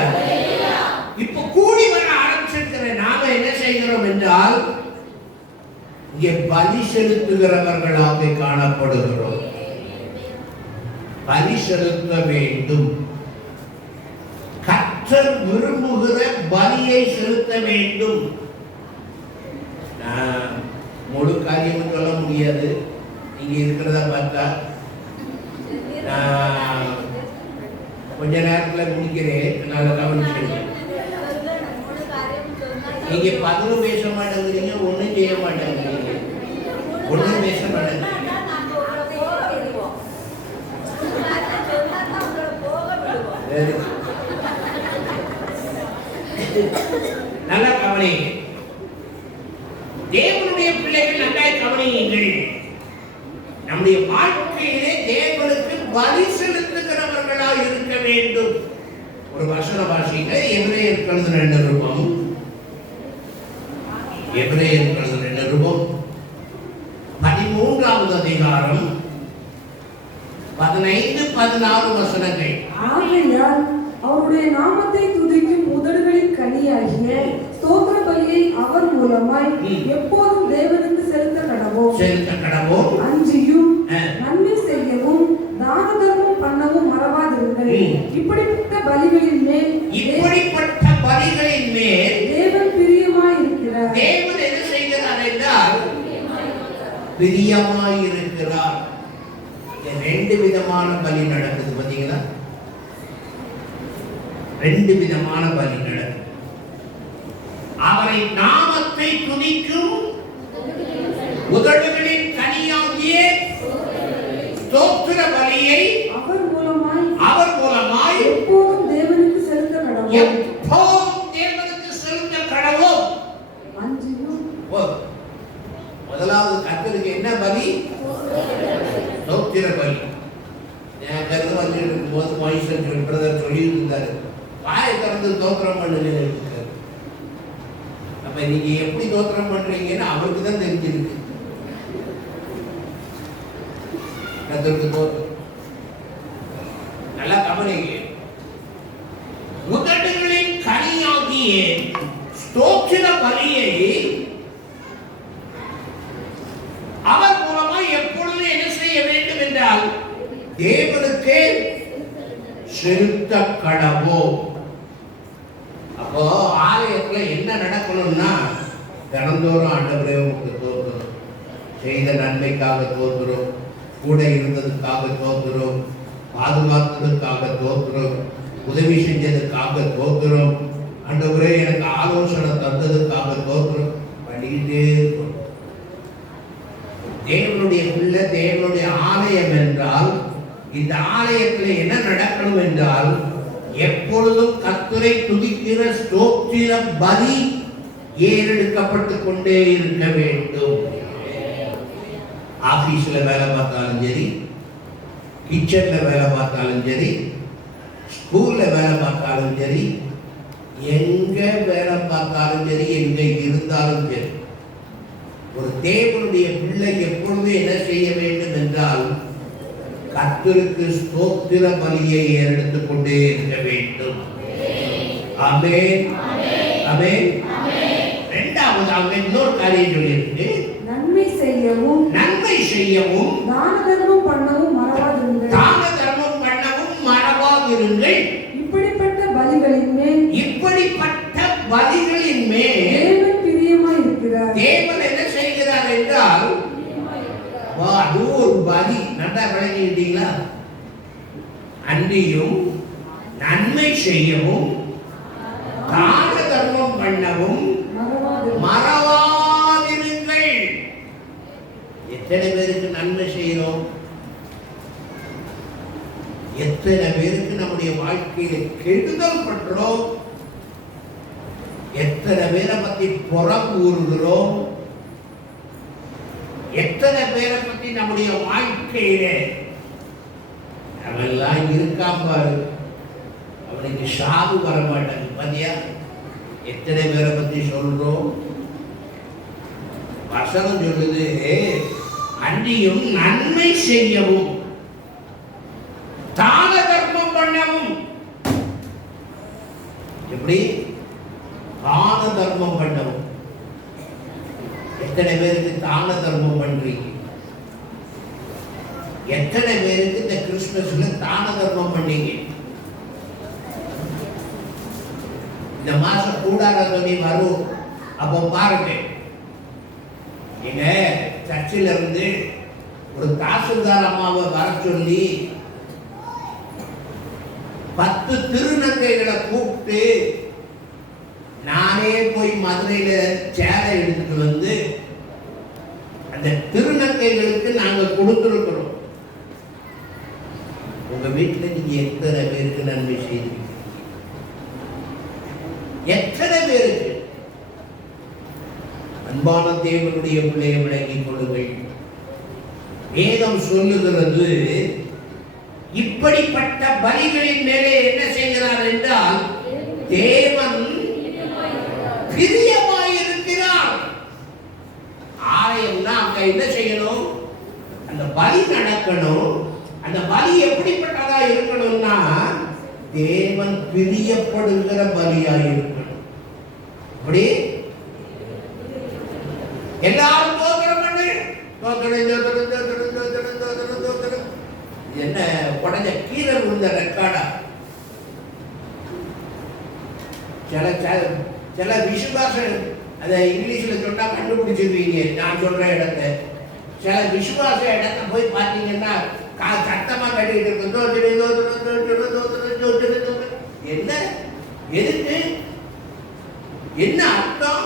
இப்ப கூடி வர ஆரம்பிச்சிருக்கிற நாம என்ன செய்கிறோம் என்றால் இங்கே பலி செலுத்துகிறவர்களாக காணப்படுகிறோம். பலி செலுத்த வேண்டும். கர்த்தர் விரும்புகிற பலியை செலுத்த வேண்டும். முழு காரியமும் சொல்ல முடியாது. இங்க இருக்கிறத பார்த்தா கொஞ்ச நேரத்துல முடிக்கிறேன். நான் கவனிச்சிருக்கேன். நீங்க பதிலும் பேச மாட்டேங்கிறீங்க, ஒண்ணும் செய்ய மாட்டேங்கிறீங்க, ஒண்ணும் பேச மாட்டேங்கிறீங்க. நல்ல கவனிங்க. தேவனுடைய பிள்ளைகள் நல்லா கவனியுங்கள். நம்முடைய வாழ்க்கையிலே தேவனுக்கு பலி செலுத்துகிறவர்களாக இருக்க வேண்டும். ஒரு வசன வாசிங்க. எபிரேயர் எழுதின நிருபம், எபிரேயர் எழுதின நிருபம் 13வது அதிகாரம் 15-16 வசனங்கள். ஆகையால் அவருடைய நாமத்தை துதிக்கும் உதடுகளின் கனியாகிய ஸ்தோத்திர பலியை அவர் மூலமாய் எப்போதும் தேவனுக்கு செலுத்த கடவோம். அஞ்சியும் நன்மை செய்யவும் தான தர்மம் பண்ணவும் மறவாதிருங்கள். இப்படிப்பட்ட பலிகளின் மேல் தேவன் பிரியமாய் இருக்கிறார். தேவன் என்ன செய்கிறார் என்றால் பிரியமாய் இருக்கிறார். ரெண்டு விதமான பலி நடக்குது. பாத்தீங்களா? ரெண்டு விதமான பலி நடக்குது. அவரை நாமத்தை துதிக்கும் உதடுகளின் கனியாகிய ஸ்தோத்திர பலியை அவர் மூலமாய் எப்போதும் தேவனுக்கு செலுத்த கடவோம். முதலாவது கர்த்தருக்கு என்ன பலி? ஸ்தோத்திர பலி. நான் கருத்து வந்து போது மனுஷன் பிரதர் சொல்லி இருந்தாரு, வாயை திறந்து ஸ்தோத்திரம் பண்ணுங்க. அப்ப நீங்க எப்படி ஸ்தோத்திரம் பண்றீங்கன்னு அவருக்கு தான் தெரிஞ்சிருக்கு. கர்த்தருக்கு ஸ்தோத்திரம். நல்லா கவனிங்க. உதடுகளின் கனியாகிய ஸ்தோத்திர பலியை தேவனுக்கு செலுத்த கடவோம். அப்போ ஆலயத்துல என்ன நடக்கணும்னா, தினந்தோறும் ஆண்டவரே உங்களுக்கு தோற்றுறோம், செய்த நன்மைக்காக தோற்றுறோம், கூட இருந்ததுக்காக தோற்றுறோம், பாதுகாத்ததுக்காக தோற்றுறோம், உதவி செஞ்சதுக்காக தோற்றுறோம், ஆண்டவரே எனக்கு ஆலோசனை தந்ததுக்காக தோற்றுறோம் பண்ணிக்கிட்டே இருக்கும். தேவனுடைய பிள்ளை, தேவனுடைய ஆலயம் என்றால் இந்த ஆலயத்தில் என்ன நடக்கணும் என்றால், எப்பொழுதும் கர்த்தரை துதிக்கிற ஸ்தோத்திர பலி ஏறெடுக்கப்பட்டு கொண்டே இருக்க வேண்டும். ஆபீஸ்ல வேலை பார்த்தாலும் சரி, கிச்சன்ல வேலை பார்த்தாலும் சரி, ஸ்கூல்ல வேலை பார்த்தாலும் சரி, எங்க வேலை பார்த்தாலும் சரி, எங்க இருந்தாலும் சரி, ஒரு தேவனுடைய பிள்ளை எப்பொழுதும் என்ன செய்ய வேண்டும் என்றால், கர்த்தருக்கு ஸ்தோத்திர பலியை எடுத்துக் கொண்டே இருக்க வேண்டும். ஆமென், ஆமென். இரண்டாவது அவங்க இன்னொரு காரியம் சொல்லியிருக்கு, நன்மை செய்யவும் தான தர்மம் பண்ணவும் மறவாதிருங்கள். இப்படிப்பட்ட பலிகளின் மேல் தேவன் பிரியமாயிருக்கிறார். தேவன் என்ன செய்கிறார் என்றால், அது ஒரு பலி. நல்லா விளங்கிட்டீங்களா? அன்றியும் நன்மை செய்யவும் தான தர்மம் பண்ணவும் மறவாதிருங்கள். எத்தனை பேருக்கு நன்மை செய்யறோம்? எத்தனை பேருக்கு நம்முடைய வாழ்க்கையில கெடுதல் பண்றோம்? எத்தனை பேரை பத்தி புறம் கூறுகிறோம்? எத்தனை பேரை பத்தி நம்முடைய வாழ்க்கையில அவெல்லாம் இருக்காம பாரு, அவனுக்கு சாவு வர மாட்டாங்க. பாத்தியா எத்தனை பேரை பத்தி சொல்றோம்? வசனம் சொல்லுது, அன்றியும் நன்மை செய்யவும் தான தர்மம் பண்ணவும். எப்படி? தான தர்மம் பண்ணவும். எத்தனை பேருக்கு தான தர்மம் பண்றீங்க? எத்தனை பேருக்கு இந்த கிறிஸ்துமஸ்ல தான தர்மம் பண்ணீங்க? இந்த மாசம் கூடார துணி வரும். அப்போ பாருங்க, எங்க சர்ச்சில் இருந்து ஒரு தாசில்தார் அம்மாவை வர சொல்லி 10 திருநங்கைகளை கூப்பிட்டு நானே போய் மதுரையில சேலை எடுத்துட்டு வந்து அந்த திருநங்கைகளுக்கு நாங்க கொடுத்துருக்கிறோம். உங்க வீட்டுல நீங்க எத்தனை பேருக்கு நன்மை செய்து? எத்தனை பேருக்கு? அன்பான தேவனுடைய பிள்ளையை விளங்கிக் கொள்ளுங்கள். வேதம் சொல்லுகிறது, இப்படிப்பட்ட பலிகளின் மேலே என்ன செய்கிறார் என்றால், தேவன் பிரியமாயிருக்கிறார். ஆலயம்னா அங்க என்ன செய்யணும்? அந்த பலி நடக்கணும். அந்த பலி எப்படிப்பட்டதா இருக்கணும்னா, தேவன் பிரியப்படுகிற பலியாய் இருக்கணும். அப்படி எல்லாரும் தோத்திரம் பண்ணு, என்ன உடஞ்ச கீரை விழுந்த ரெக்கார்டா? சில விசுவாசம், அதை இங்கிலீஷ்ல சொன்னா கண்டுபிடிச்சிருவீங்க. நான் சொல்ற இடத்தை, சில விசுவாச இடத்தை போய் பார்த்தீங்கன்னா சத்தமா கட்டிட்டு இருக்கு. என்ன எதுக்கு? என்ன அர்த்தம்?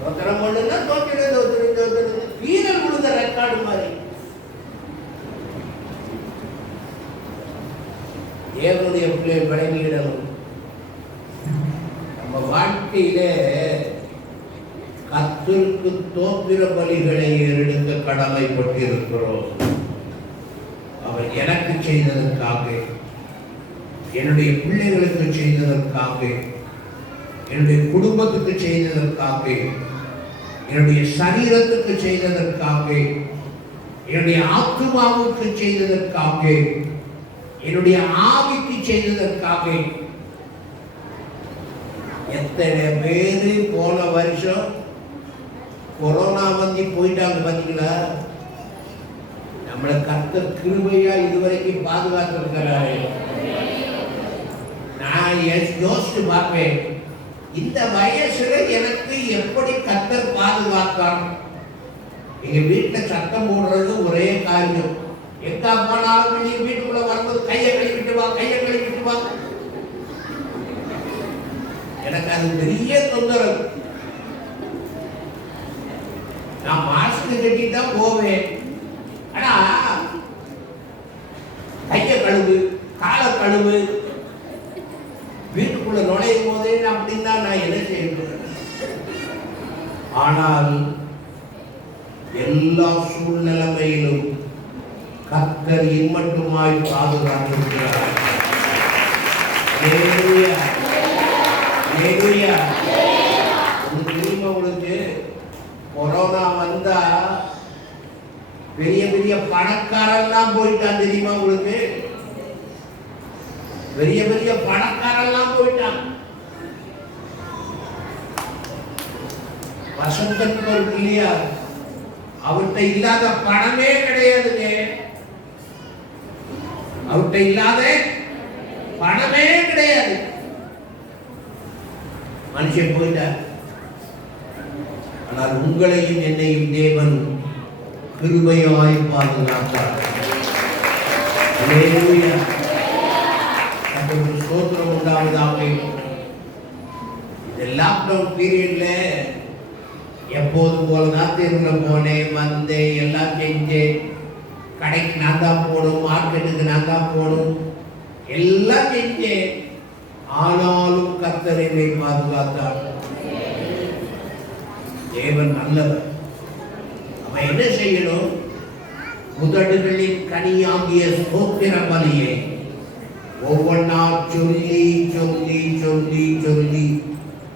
தோத்திரம் பண்ணுன்னா கீரல் விழுந்த ரெக்கார்டு மாதிரி. தேவனுடைய பிள்ளை விளங்கிடணும். நம்ம வாழ்க்கையில கர்த்தருக்கு தோத்திர பலிகளை எடுக்க கடமைப்பட்டிருக்கிறோம். அவர் எனக்கு செய்ததற்காக, என்னுடைய பிள்ளைகளுக்கு செய்ததற்காக, என்னுடைய குடும்பத்துக்கு செய்ததற்காக, என்னுடைய சரீரத்துக்கு செய்ததற்காக, என்னுடைய ஆத்துமாவுக்கு செய்ததற்காக, என்னுடைய ஆவிக்கு செய்ததற்காக. எத்தனை பேரு போன வருஷம் கொரோனா வந்து போயிட்டாங்க பாத்தீங்களா? நம்மளை கர்த்தர் கிருபையா இதுவரைக்கும் பாதுகாத்திருக்கிறாரு. நான் யோசிச்சு பார்ப்பேன், இந்த வயசுல எனக்கு எப்படி கர்த்தர் பாதுகாத்தார். எங்க வீட்டுல சத்தம் போடுறது ஒரே காரியம். எங்க அம்மானாலும் நீ வீட்டுக்குள்ள வரும்போது கையை கழுவிட்டு வா, கையை கழுவிட்டு வா. எனக்கு அது பெரிய தொந்தரவு. நான் மாஸ்க் கட்டி தான் போவேன். ஆனா கையை கழுவு, காலை கழுவு, வீட்டுக்குள்ள நுழையும் போதே அப்படின்னா நான் என்ன செய்யணும்? ஆனால் எல்லா சூழ்நிலைமையிலும் கர்த்தர் இம்மட்டுமாய் பாதுகாத்திருக்கிறார். ஹல்லேலூயா, ஹல்லேலூயா. உங்களுக்கு கொரோனா வந்தா பெரிய பெரிய பணக்காரெல்லாம் போயிட்டான் தெரியுமா? உங்களுக்கு பெரிய பெரிய பணக்காரெல்லாம் போயிட்டான். வசந்தன் இல்லையா, அவர்கிட்ட இல்லாத பணமே கிடையாதுங்க. அவர்கிட்ட இல்லாத பணமே கிடையாது. மனுஷன் போயிட்டார். ஆனால் உங்களையும் என்னையும் தேவன் கிருபையாய் பாதுகாத்தார். ஹல்லேலூயா. கர்த்தருக்கு ஸ்தோத்திரம் உண்டாவதாக. இந்த லாக்டவுன் பீரியட்ல எப்போதும் போலதான் தெருவில் போனேன், வந்தேன், எல்லாம் செஞ்சேன். கடைக்கு நான் தான் போகணும், மார்க்கெட்டுக்கு நான் தான் போகணும், எல்லாம் செஞ்சேன். ஆனாலும் கர்த்தர் என்னை பாதுகாத்தார். தேவன் நல்லவர். அவன் என்ன செய்யணும்? முதடுகளின் கனியாகிய ஸ்தோத்திர பலியை ஒவ்வொன்னா சொல்லி சொல்லி சொல்லி சொல்லி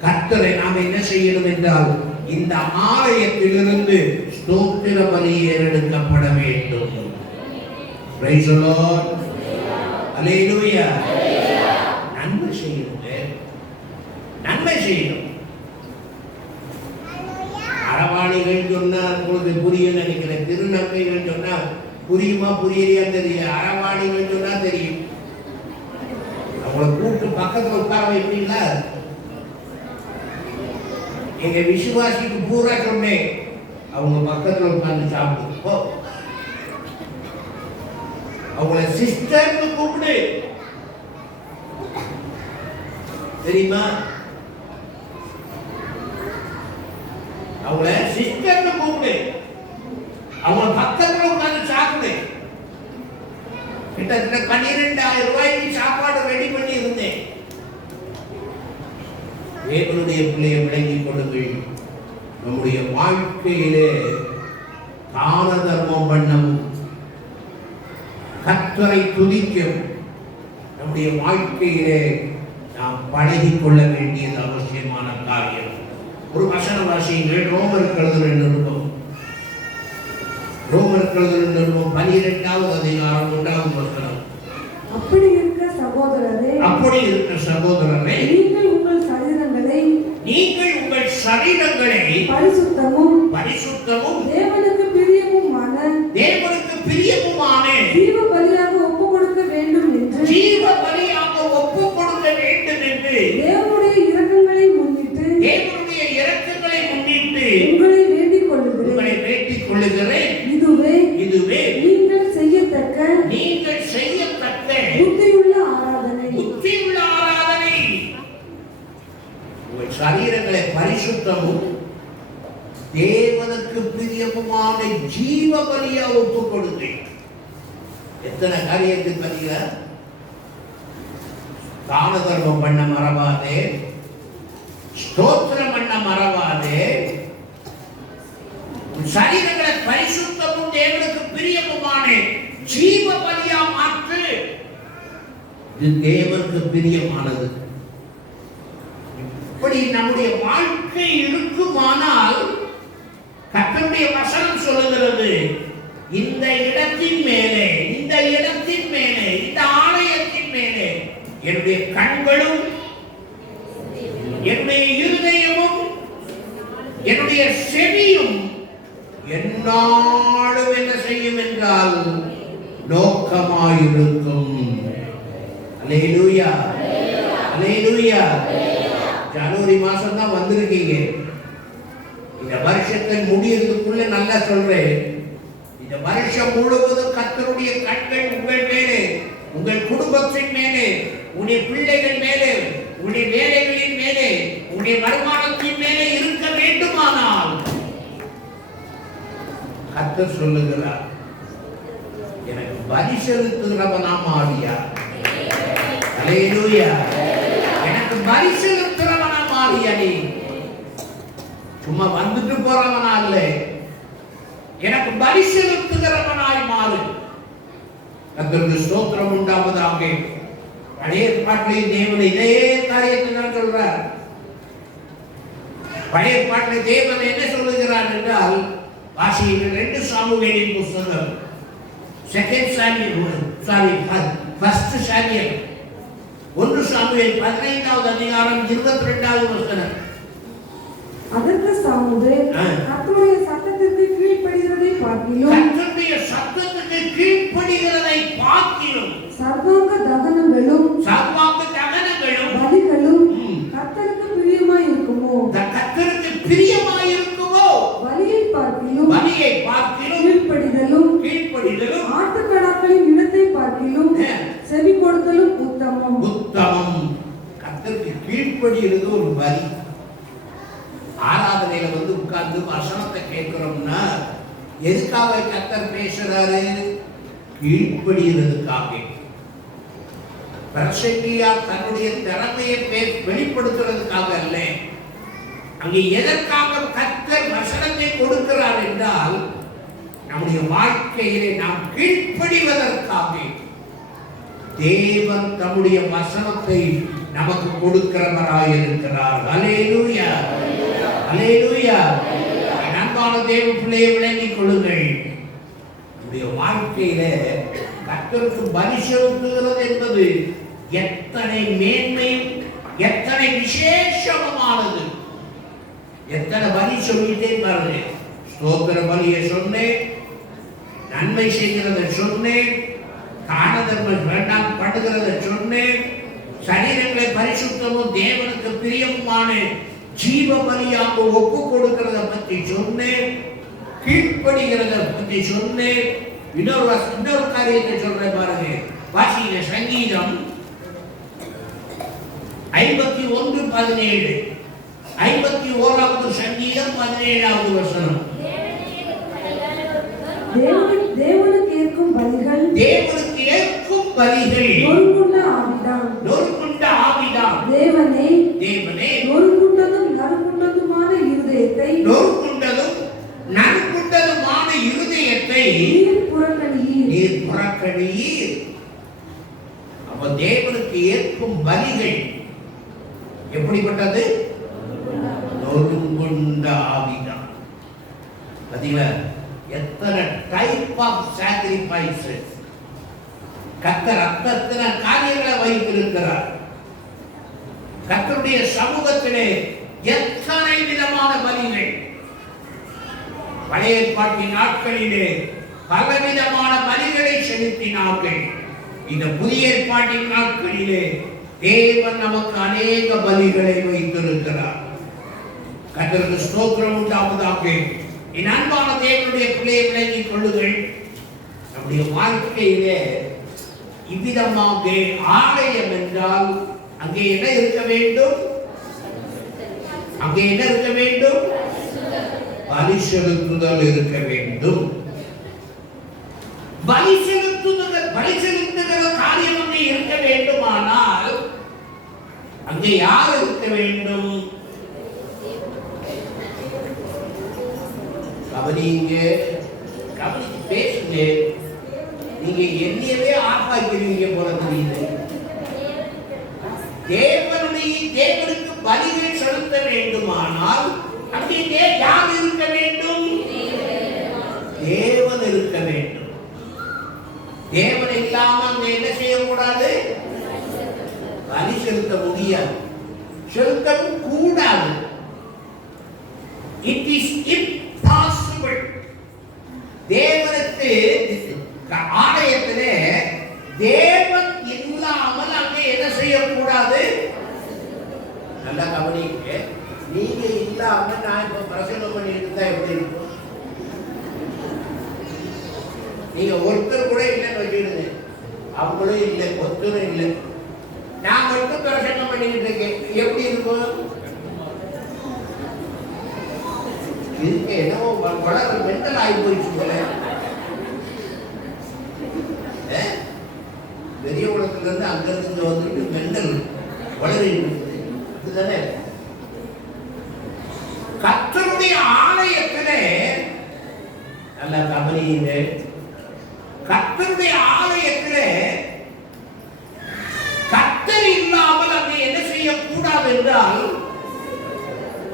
கர்த்தரை நாம் என்ன செய்யணும் என்றால், இந்த ஆலயத்திலிருந்து ஸ்தோத்திர பலி ஏறெடுக்கப்பட வேண்டும். Praise the Lord. Hallelujah. நன்மை செய்யணும், நன்மை செய்யணும். அரவாணிகள் சொன்னா உங்களுக்கு புரியும் நினைக்கிறேன். திருநங்கைகள் சொன்னா புரியுமா புரியலையா தெரியல. அரவாணிகள் சொன்னா தெரியும். அவங்களை கூப்பிட்டு பக்கத்துல உட்கார வைப்பீங்களா? எங்க விசுவாசிக்கு பூரா சொன்னேன், அவங்க பக்கத்துல உட்கார்ந்து சாப்பிட்டு அவங்கள சிஸ்டர்னு கூப்பிடு. தெரியுமா? அவங்கள சிஸ்டர்னு கூப்பிடு. அவங்க பக்கத்துல உட்கார்ந்து சாப்பிடு. கிட்டத்தட்ட 12,000 ரூபாய்க்கு சாப்பாடு ரெடி பண்ணி இருந்தேன். தேவனுடைய பிள்ளையை விளங்கிக் கொள்ளுங்கள். நம்முடைய வாழ்க்கையிலே தான தர்மம் பண்ணவும், கர்த்தரை துதிக்கும் நம்முடைய வாழ்க்கையிலே நாம் பழகிக் கொள்ள வேண்டியது அவசியமான காரியம். ஒரு வசன வாசியுங்கள். ரோமருக்கு எழுதின நிருபம், ரோமருக்கு எழுதின நிருபம் 12வது அதிகாரம் 1வது வசனம். அப்படி இருக்க சகோதரரே, அப்படி இருக்க சகோதரரே, நீங்கள் உங்கள் சரீரங்களை பரிசுத்தமும் தேவனுக்கு பிரியமுமான ஜீவ பலியாக ஒப்புக் கொடுக்க வேண்டும் என்று தேவனுடைய இரக்கங்களை முன்னிட்டு உங்களை வேண்டிக் கொள்ளுகிறேன். இதுவே நீங்கள் செய்யத்தக்க புத்தியுள்ள ஆராதனை. உங்கள் சரீரங்களை பரிசுத்தமும் தேவனுக்கு பிரியமுமான ஜீவ பலியா ஒப்புக் கொடுங்க. எத்தனை காரியத்துக்கு பலியா? தான தர்மம் பண்ண மறவாதே, ஸ்தோத்திரம் பண்ண மறவாதே. சரீரங்களை பரிசுத்தமும் தேவனுக்கு பிரியமுமான ஜீவ பலியா மாற்று. இது தேவனுக்கு பிரியமானது. இப்படி நம்முடைய வாழ்க்கை இருக்குமானால் கர்த்தருடைய வசனம் சொல்லுகிறது, இந்த இடத்தின் மேலே, இந்த ஆலயத்தின் மேலே என்னுடைய கண்களும் என்னுடைய இருதயமும் என்னுடைய செவியும் என்னாலும் என்ன செய்யும் என்றால் என்றால் நோக்கமாயிருக்கும். அல்லேலூயா, அல்லேலூயா. ஜனவரி மாசம் தான் வந்திருக்கீங்க. இந்த வருஷத்தின் முடியறதுக்குள்ள நல்லா சொல்றேன், இந்த வருஷம் முழுவதும் கர்த்தருடைய கண்கள் உங்கள் மேலே, உங்கள் குடும்பத்தின் மேலே, உடைய பிள்ளைகள் மேலே, உடைய வேலைகளின் மேலே, உடைய வருமானத்தின் மேலே இருக்க வேண்டுமானால் கர்த்தர் சொல்லுகிறார், எனக்கு பலி செலுத்துகிறவனாம் ஆவியா. அல்லேலூயா. எனக்கு பலி செலுத்துகிறவனாம் ஆவியா. நீ சும்மா வந்துட்டு போறவனா அல்ல, எனக்கு பலி செலுத்துகிறவனாய் மாறு. கர்த்தருக்கு ஸ்தோத்திரம் உண்டாவதாக. பழைய ஏற்பாட்டிலே தேவன் இதே காரியத்தை தான் சொல்றார். பழைய ஏற்பாட்டிலே தேவன் என்ன சொல்லுகிறார் என்றால், வாசியுங்கள் 2 சாமுவேலின் புத்தகம், 1 சாமுவேல் 1 சாமுவேல் 15வது அதிகாரம் 22வது வசனம். அதற்கு சாமுவேல் கர்த்தருடைய சத்தத்திற்கு கீழ்ப்படிகிறதை பார்க்கிலும், கர்த்தருடைய சத்தத்துக்கு கீழ்ப்படிகிறதை பார்க்கிலும், சர்வாங்க தகனங்களும் பலிகளும் கர்த்தருக்கு பிரியமாய் இருக்குமோ, கர்த்தருக்கு பிரியமாய் இருக்குமோ, பலியை பார்க்கிலும் கீழ்ப்படிதலும் ஆட்டுக்கடாக்களின் இனத்தை பார்க்கிலும் செவி கொடுத்தலும் உத்தமம். கர்த்தருக்கு கீழ்ப்படிகிறது ஒரு பலி. ஆராதனையில வந்து உட்கார்ந்து வசனத்தை கேட்கிறோம்னா எதுக்காக கர்த்தர் பேசுறாரு? கீழ்ப்படிகிறதுக்காக. பிரசங்கியார் தன்னுடைய திறமையை வெளிப்படுத்துறதுக்காக அல்ல. அங்கே எதற்காக கர்த்தர் வசனத்தை கொடுக்கிறார் என்றால், நம்முடைய வாழ்க்கையிலே நாம் கீழ்ப்படிவதற்காக. தேவன் தம்முடைய வசனத்தை நமக்கு கொடுக்கிறவராய் இருக்கிறார். அல்லேலூயா, அல்லேலூயா. அன்பான தேவ பிள்ளையை விளங்கிக் கொள்ளுங்கள். நம்முடைய வாழ்க்கையில கர்த்தருக்கு பலி செலுத்துகிறது என்பது எத்தனை மேன்மையும் எத்தனை விசேஷமானது. எத்தனை பலி சொல்லிட்டே பாருங்க. ஸ்தோத்திர பலியை சொன்னேன், நன்மை செய்கிறதை சொன்னேன், தான தர்மம் வேண்டாம் படுகிறத சொன்னேன், சரீரங்களை பரிசுத்தமும் தேவனுக்கு பிரியமான ஜீவ பலியாக ஒப்பு கொடுக்கிறத பற்றி சொன்னேன், கீழ்ப்படுகிறத பற்றி சொன்னேன். இன்னொரு காரியத்தை சொல்றேன் பாருங்க. வாசிங்க சங்கீதம் 51:17. 51வது சங்கீதம் 17வது வசனம். தேவனுக்கு ஏற்கும் பலிகள் நொறுங்குண்ட ஆவிதான். தேவனே நொறுங்குண்டதும் நறுங்குண்டதுமான இருதயத்தை நீர் புறக்கணியீர். அப்ப தேவனுக்கு ஏற்கும் பலிகள் எப்படிப்பட்டது? நொறுங்குண்ட ஆவிதான். பாத்தீங்களா எத்தனை டைப் ஆஃப் சாக்ரிஃபைசஸ் கர்த்தர் அத்தனை காரியங்களை வைத்திருக்கிறார். கர்த்தருடைய சமூகத்திலே எத்தனை விதமான பலிகள். பழைய ஏற்பாட்டின் நாட்களிலே பலவிதமான பலிகளை செலுத்தினார்கள். இந்த புதிய ஏற்பாட்டின் நாட்களிலே தேவன் நமக்கு அநேக பலிகளை வைத்திருக்கிறார். கர்த்தருக்கு ஸ்தோத்திரம் உண்டாவதாக. என் அன்பான தேவனுடைய பிள்ளையை விளங்கிக் கொள்ளுங்கள். நம்முடைய வாழ்க்கையிலே இவ்விதமாக ஆலயம் என்றால் அங்கே என்ன இருக்க வேண்டும்? பலி செலுத்துதல் இருக்க வேண்டும். பலி செலுத்துகிற காரியம் அங்கே இருக்க வேண்டுமானால் அங்கே யார் இருக்க வேண்டும்? கவனிங்க, கவனிச்சு பேசுங்க. நீங்க என்னையவே ஆப்பாக்கிறீங்க போல தெரியுது. தேவனுக்கு பலிகள் செலுத்த வேண்டுமானால் அங்கே யார் இருக்க வேண்டும்? தேவன் இருக்க வேண்டும். தேவன் இல்லாம அங்க என்ன செய்யக்கூடாது? பலி செலுத்த முடியாது, செலுத்தவும் கூடாது. It is impossible. தேவனுக்கு ஆலயத்திலே தேவன் இல்லாமல் அங்கே என்ன செய்யக்கூடாது? நல்லா கவனிங்க. நீங்க இல்லாம நான் இப்ப பிரசங்கம் பண்ணிட்டு இருந்தா எப்படி இருக்கும்? நீங்க ஒருத்தர் கூட இல்லைன்னு வச்சுடுங்க, அவங்களும் இல்லை, ஒருத்தரும் இல்லை, நான் மட்டும் பிரசங்கம் பண்ணிக்கிட்டு இருக்கேன், எப்படி இருக்கும்? இதுக்கு என்னவோ வளர்ந்து மெண்டல் ஆகி போயிடுச்சு. பெரிய உலகத்துல இருந்து அங்க இருந்து வந்துட்டு மெண்டல் வளரி இதுதானே. கர்த்தருடைய ஆலயத்திலே நல்ல கவனியுங்க, கர்த்தருடைய ஆலயத்திலே கர்த்தர் இல்லாமல் அங்கே என்ன செய்யக்கூடாது என்றால்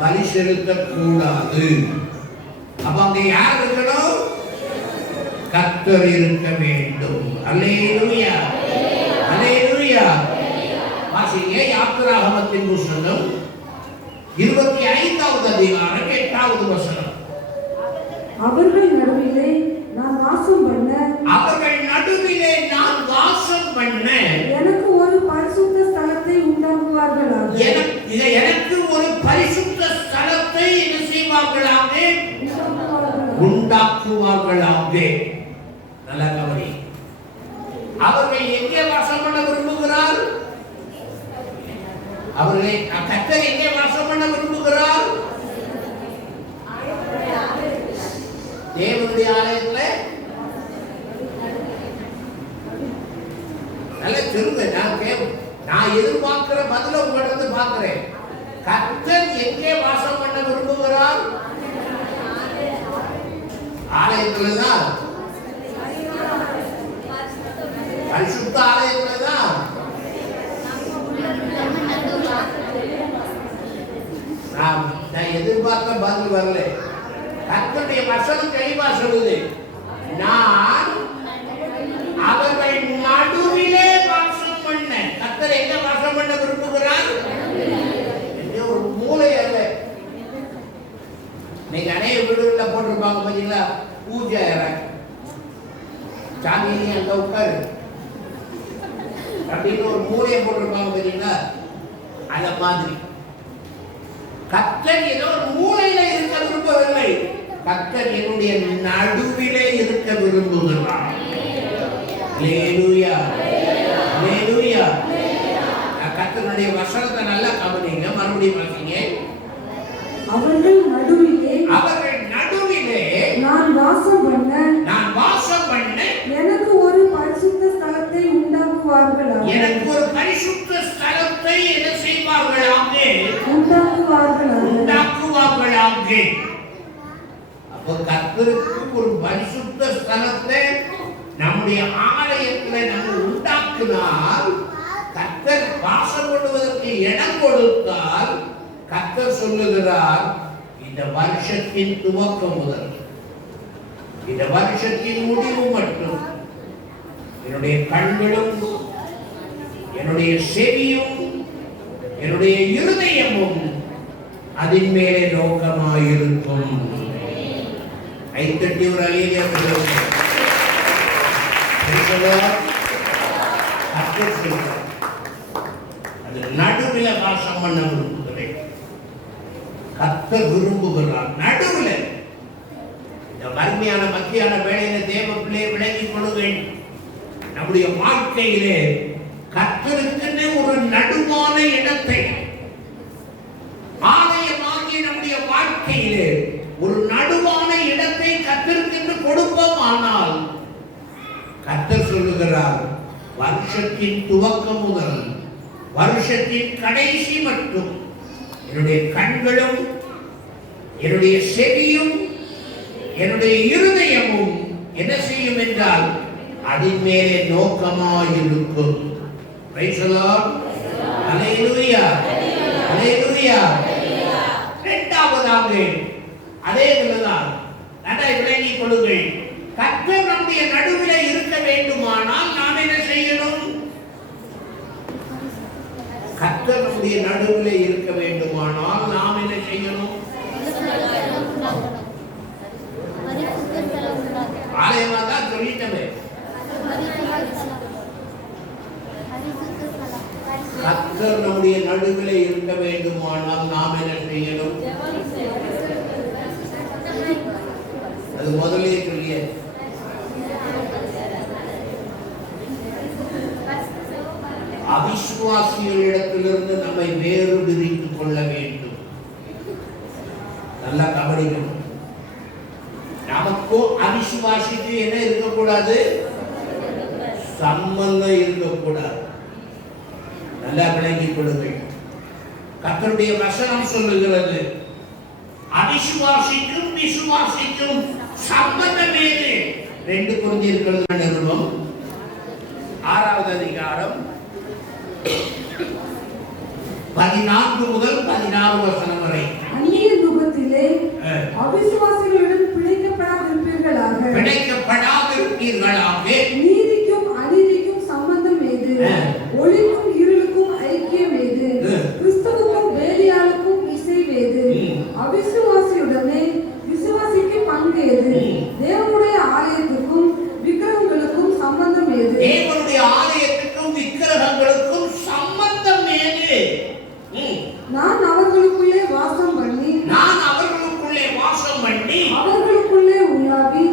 பலி செலுத்தக்கூடாது. அப்ப அங்கே யார் இருக்கணும்? கர்த்தர் இருக்க வேண்டும். அல்லேலூயா, அல்லேலூயா. வாசிங்க யாத்திராகமத்தின் புத்தகம் 25வது அதிகாரம் 8வது வசனம். அவர்கள் நடுவிலே நான் வாசம் பண்ண, அவர்கள் நடுவிலே நான் வாசம் பண்ண எனக்கு ஒரு பரிசுத்த ஸ்தலத்தை உண்டாக்குவார்களாக. எனக்கு ஒரு பரிசுத்த ஸ்தலத்தை என்ன செய்வார்களாக? உண்டாக்குவார்களாக. நல்ல கவனி. அவர்கள் எங்கே வாசம் பண்ண விரும்புகிறார்? அவர்களை கர்த்தர் எங்கே வாசம் பண்ண விரும்புகிறார்? தேவனுடைய ஆலயத்துல. நல்ல திரும்ப நான் எதிர்பார்க்கிற பதில உங்களிடந்து பார்க்கிறேன். கர்த்தர் எங்கே வாசம் பண்ண விரும்புகிறார்? ஆலயத்துலதான், பரிசுத்த ஆலயத்துலதான். நான் எதிர்பார்த்த பதில் வரல. கர்த்தருடைய வசனம் தெளிவா சொல்லுது, நான் அவர்கள் நடுவிலே வாசம் பண்ண. கர்த்தர் எங்க வாசம் பண்ண விரும்புகிறார்? ஒரு மூலை அல்ல. நீங்க அநேக வீடுகள்ல போட்டிருப்பாங்க பாத்தீங்களா, பூஜை அறை, சாமி நீ அங்க உட்காரு அப்படின்னு ஒரு மூலையை போட்டிருப்பாங்க பாத்தீங்களா, அத மாதிரி கர்த்தர் ஏதோ ஒரு மூலையில இருக்க விரும்பவில்லை. கர்த்தர் என்னுடைய நடுவிலே இருக்க விரும்புகிறார். அல்லேலூயா, அல்லேலூயா. கர்த்தருடைய வசனத்தை நல்லா கவனிங்க, மறுபடியும் வாசிங்க. அவர்கள் நடுவிலே நான் வாசம் பண்ண எனக்கு ஒரு பரிசுத்த ஸ்தலத்தை உண்டாக்குவார்களாக. எனக்கு ஒரு பரிசுத்த ஸ்தலத்தை என்ன செய்வார்களாக? உண்டாக்குவார்களாக. அப்போ கர்த்தருக்கு ஒரு பரிசுத்த ஸ்தலத்தை நம்முடைய ஆலயத்தில் நம்ம உண்டாக்கினால், கர்த்தர் வாசம் பண்ணுவதற்கு இடம் கொடுத்தால், கர்த்தர் சொல்லுகிறார், இந்த வருஷத்தின் துவக்கம் முதல் இந்த வருஷத்தின் முடிவு மட்டும் என்னுடைய கண்களும் என்னுடைய செவியும் என்னுடைய இருதயமும் அதன் மேலே நோக்கமாயிருக்கும். ஐத்தட்டி ஒரு அலியா அது நடுவில் வாசம் பண்ண விரும்புகிறேன். கர்த்தர் விரும்புகிறார் நடுவில். இந்த வறுமையான மத்தியான வேளையில தேவ பிள்ளையை விளங்கிக் கொள்ளுங்கள். நம்முடைய வாழ்க்கையிலே கர்த்தருக்குன்னு ஒரு நடுவான இடத்தை, ஆலயமாகிய நம்முடைய வாழ்க்கையிலே ஒரு நடுவான இடத்தை கர்த்தருக்கென்று கொடுப்போம். ஆனால் கர்த்தர் சொல்லுகிறார், வருஷத்தின் துவக்கம் முதல் வருஷத்தின் கடைசி மட்டும் என்னுடைய கண்களும் என்னுடைய செவியும் என்னுடைய இருதயமும் என்ன செய்யும் என்றால் அதன் மேலே நோக்கமாயிருக்கும். பிரைஸ் தி லார்ட், ஹalleluya, ஹalleluya. இரண்டாவதாக அதே இதுதான் நன்றாய் விளங்கிக் கொள்ளுங்கள். கர்த்தர் நம்முடைய நடுவில் இருக்க வேண்டுமானால் நாம் என்ன செய்யணும்? கர்த்தர் நம்முடைய நடுவில் இருக்க வேண்டுமானால் நாம் என்ன செய்யணும்? ஆலயமா தான் சொல்லிட்டமே. கர்த்தர் நம்முடைய நடுவிலே இருக்க வேண்டுமானால் நாம் என்ன செய்யணும்? அது முதலே சொல்லிய அவிசுவாசிகளிடத்திலிருந்து நம்மை வேறு பிரித்துக் கொள்ள வேண்டும். நல்லா கவனிக்கணும். நமக்கும் அவிசுவாசிக்கு என்ன இருக்கக்கூடாது? சம்பந்தம் இருக்கக்கூடாது. நல்லா விளங்கிக் கொள்ளுங்கள். கர்த்தருடைய வசனம் சொல்லுகிறது, அவிசுவாசிக்கும் விசுவாசிக்கும் சம்பந்தம் ஏது? 2 கொரிந்தியர் நிருபம் 6வது அதிகாரம் 14 முதல் 16 வசனம் வரை. அந்நிய ரூபத்திலே அவிசுவாசிகளுடன் பிணைக்கப்படாதிருப்பீர்களாக. நீதிக்கும் அநீதிக்கும் சம்பந்தம் ஏது? ஒளிக்கும் இருளுக்கும் ஐக்கியம் ஏது? கிறிஸ்துவுக்கும் வேலியாளுக்கும் இசைவேது? அவிசுவாசியுடனே விசுவாசிக்கு பங்கேது? தேவனுடைய ஆலயத்துக்கும் விக்கிரகங்களுக்கும் சம்பந்தம் ஏது? தேவனுடைய ஆலயத்துக்கும் விக்கிரகங்களுக்கும் சம்பந்தம் ஏது? நான் அவர்களுக்குள்ளே வாசம் பண்ணி அவர்களுக்குள்ளே உலாவி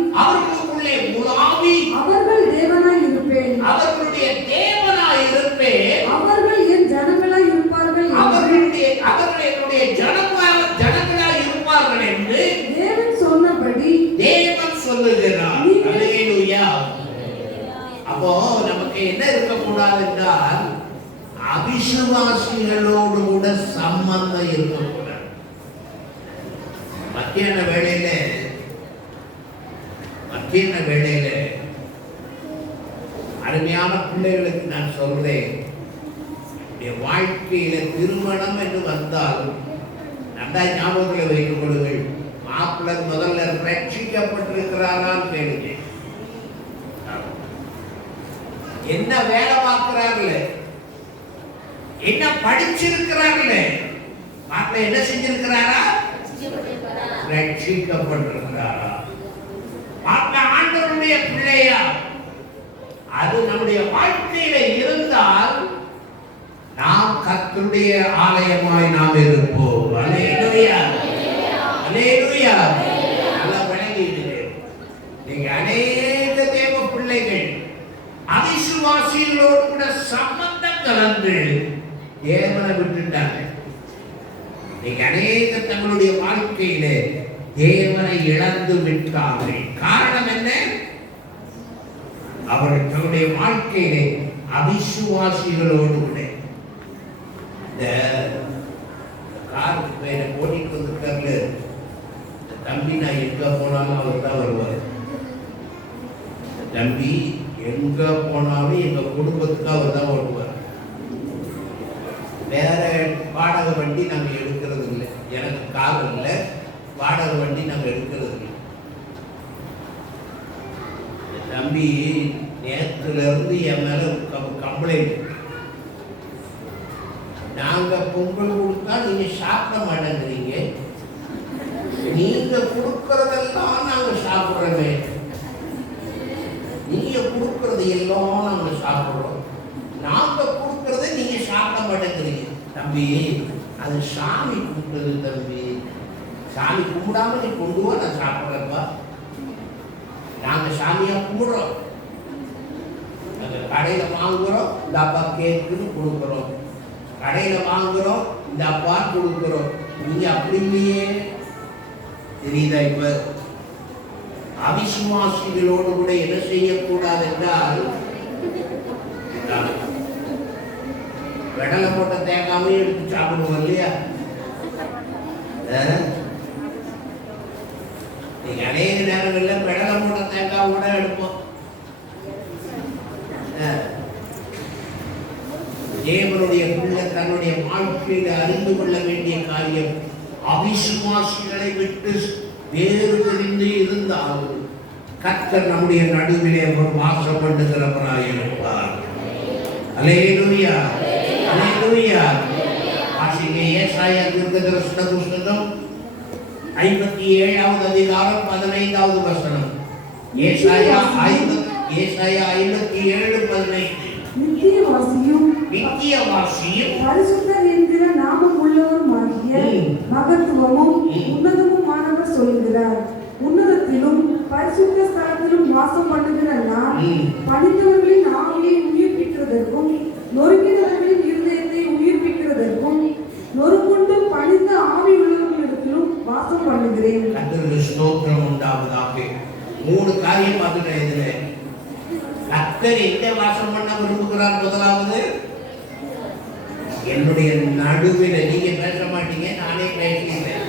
அவர்கள் தேவனாய் இருப்பேன். அவர்களுடைய தேவனாய் இருப்பேன். அவர்கள் என் ஜனங்களாய் இருப்பார்கள். அவர்கள் என்னுடைய ஜனங்களாய் இருப்பார்கள் என்று தேவன் சொன்னபடி தேவன் சொல்லுகிறார். அல்லேலூயா. அப்போ நமக்கு என்ன இருக்கக்கூடாது என்றால் அவிசுவாசிகளோடு கூட சம்பந்தம் இருக்கக்கூடாது. மத்தியான வேளையில அருமையான பிள்ளைகளுக்கு நான் சொல்றேன், வாழ்க்கையில திருமணம் என்று வந்தால் நல்லா ஞாபகத்தில் வைத்துக் கொள்ளுங்கள். மாப்பிள்ளை முதல்ல ரட்சிக்கப்பட்டிருக்கிறாரான்னு கேளுங்க. என்ன வேலை பார்க்கிறார்கள், என்ன படிச்சிருக்கிறார்கள், மாப்பிள்ளை என்ன செஞ்சிருக்கிறாரா? ரட்சிக்கப்பட்டிருக்கிறாரா? மாப்பிள்ளை ஆண்டவருடைய பிள்ளையா? அது நம்முடைய வாழ்க்கையில இருந்தால் நாம் கர்த்தருடைய ஆலயமாய் நாம் இருப்போம். அல்லேலூயா, அல்லேலூயா. நல்லா விளங்கிடுங்க. நீங்க அநேக தேவ பிள்ளைகள் அவிசுவாசிகளோடு கூட சம்பந்தம் கலந்து தேவனை விட்டுட்டாங்க. நீங்க அநேக தங்களுடைய வாழ்க்கையில தேவனை இழந்து விட்டார்கள். காரணம் என்ன? அவர்கள் தங்களுடைய வாழ்க்கையிலே அவிசுவாசிகளோடு கூட இந்த காருக்கு பேரை ஓட்டிட்டு வந்துட்டாங்க. தம்பி நான் எங்க போனாலும் அவர் தான் வருவார். தம்பி எங்க போனாலும் எங்க குடும்பத்துக்கு அவர் தான் வருவார். வேற வாடகை வண்டி நாங்க எடுக்கிறது இல்லை. எனக்கு கார் இல்லை, வாடகை வண்டி நாங்க எடுக்கிறது இல்லை. தம்பி நேற்றுல இருந்து என் மேல கம்ப்ளைண்ட், நாங்க பொங்கல் கொடுத்தா நீங்க சாப்பிட மாட்டேங்கிறீங்க, நீங்க கொடுக்கறதெல்லாம் நாங்க சாப்பிடுறோமே, நீங்க கொடுக்கறது எல்லாம் நாங்க சாப்பிடுறோம், நாங்க கொடுக்கறத நீங்க சாப்பிட மாட்டேங்கிறீங்க. தம்பி அது சாமி கும்பிடுறது தம்பி, சாமி கும்பிடாம நீ கொண்டு வா, நான் சாப்பிட்றப்பா. நாங்க சாமியா கும்பிடுறோம், நாங்க கடையில வாங்குறோம், இந்த அப்பா கேக்குன்னு கொடுக்குறோம், கடையில வாங்குறோம், இந்த அப்பா கொடுக்குறோம். நீங்க அப்படி இல்லையே. தெரியுதா? இப்ப அவிசுவாசிகளோடு கூட என்ன செய்யக்கூடாது என்றால், வெடலை போட்ட தேங்காமே எடுத்து சாப்பிடுவோம் இல்லையா? நீங்க அநேக நேரங்களில் வெடலை போட்ட தேங்காய் கூட எடுப்போம். தேவனுடைய பிள்ளை தன்னுடைய வாழ்க்கையில் அறிந்து கொள்ள வேண்டிய காரியம், அவிசுவாசிகளை விட்டு வேறு பிரிந்து இருந்தால் கர்த்தர் நம்முடைய நடுவிலே ஒரு வாசம் பண்ணுகிறவராய் இருப்பார். அல்லேலூயா, அல்லேலூயா. வாசிங்க ஏசாயா தீர்க்கதரிசன புஸ்தகம் 57வது அதிகாரம் 15வது வசனம். ஏசாயா 57 ஏசாயா 57:15. நித்தியவாசியும் நித்தியவாசியும் பரிசுத்தர் என்கிற நாமம் உள்ளவருமாகிய மகத்துவமும் உன்னதமுமானவர் சொல்லுகிறார். உன்னதத்திலும் பரிசுத்த ஸ்தலத்திலும் வாசம் பண்ணுகிற நான் பணிந்தவர்களின் ஆவியை உயிர்ப்பிக்கிறதற்கும் நொறுங்கினவர்களின் இருதயத்தை உயிர்ப்பிக்கிறதற்கும் நொறுங்குண்டு பணிந்த ஆவி உள்ளவர்களிடத்திலும் வாசம் பண்ணுகிறேன். கர்த்தருக்கு ஸ்தோத்திரம் உண்டாவதாக. 3 காரியம் பார்த்துட்டேன் இதுல. கர்த்தர் எங்க வாசம் பண்ண விரும்புகிறார்? முதலாவது, என்னுடைய நடுவில். நீங்க பேச மாட்டீங்க, நானே பேசுகிறேன்.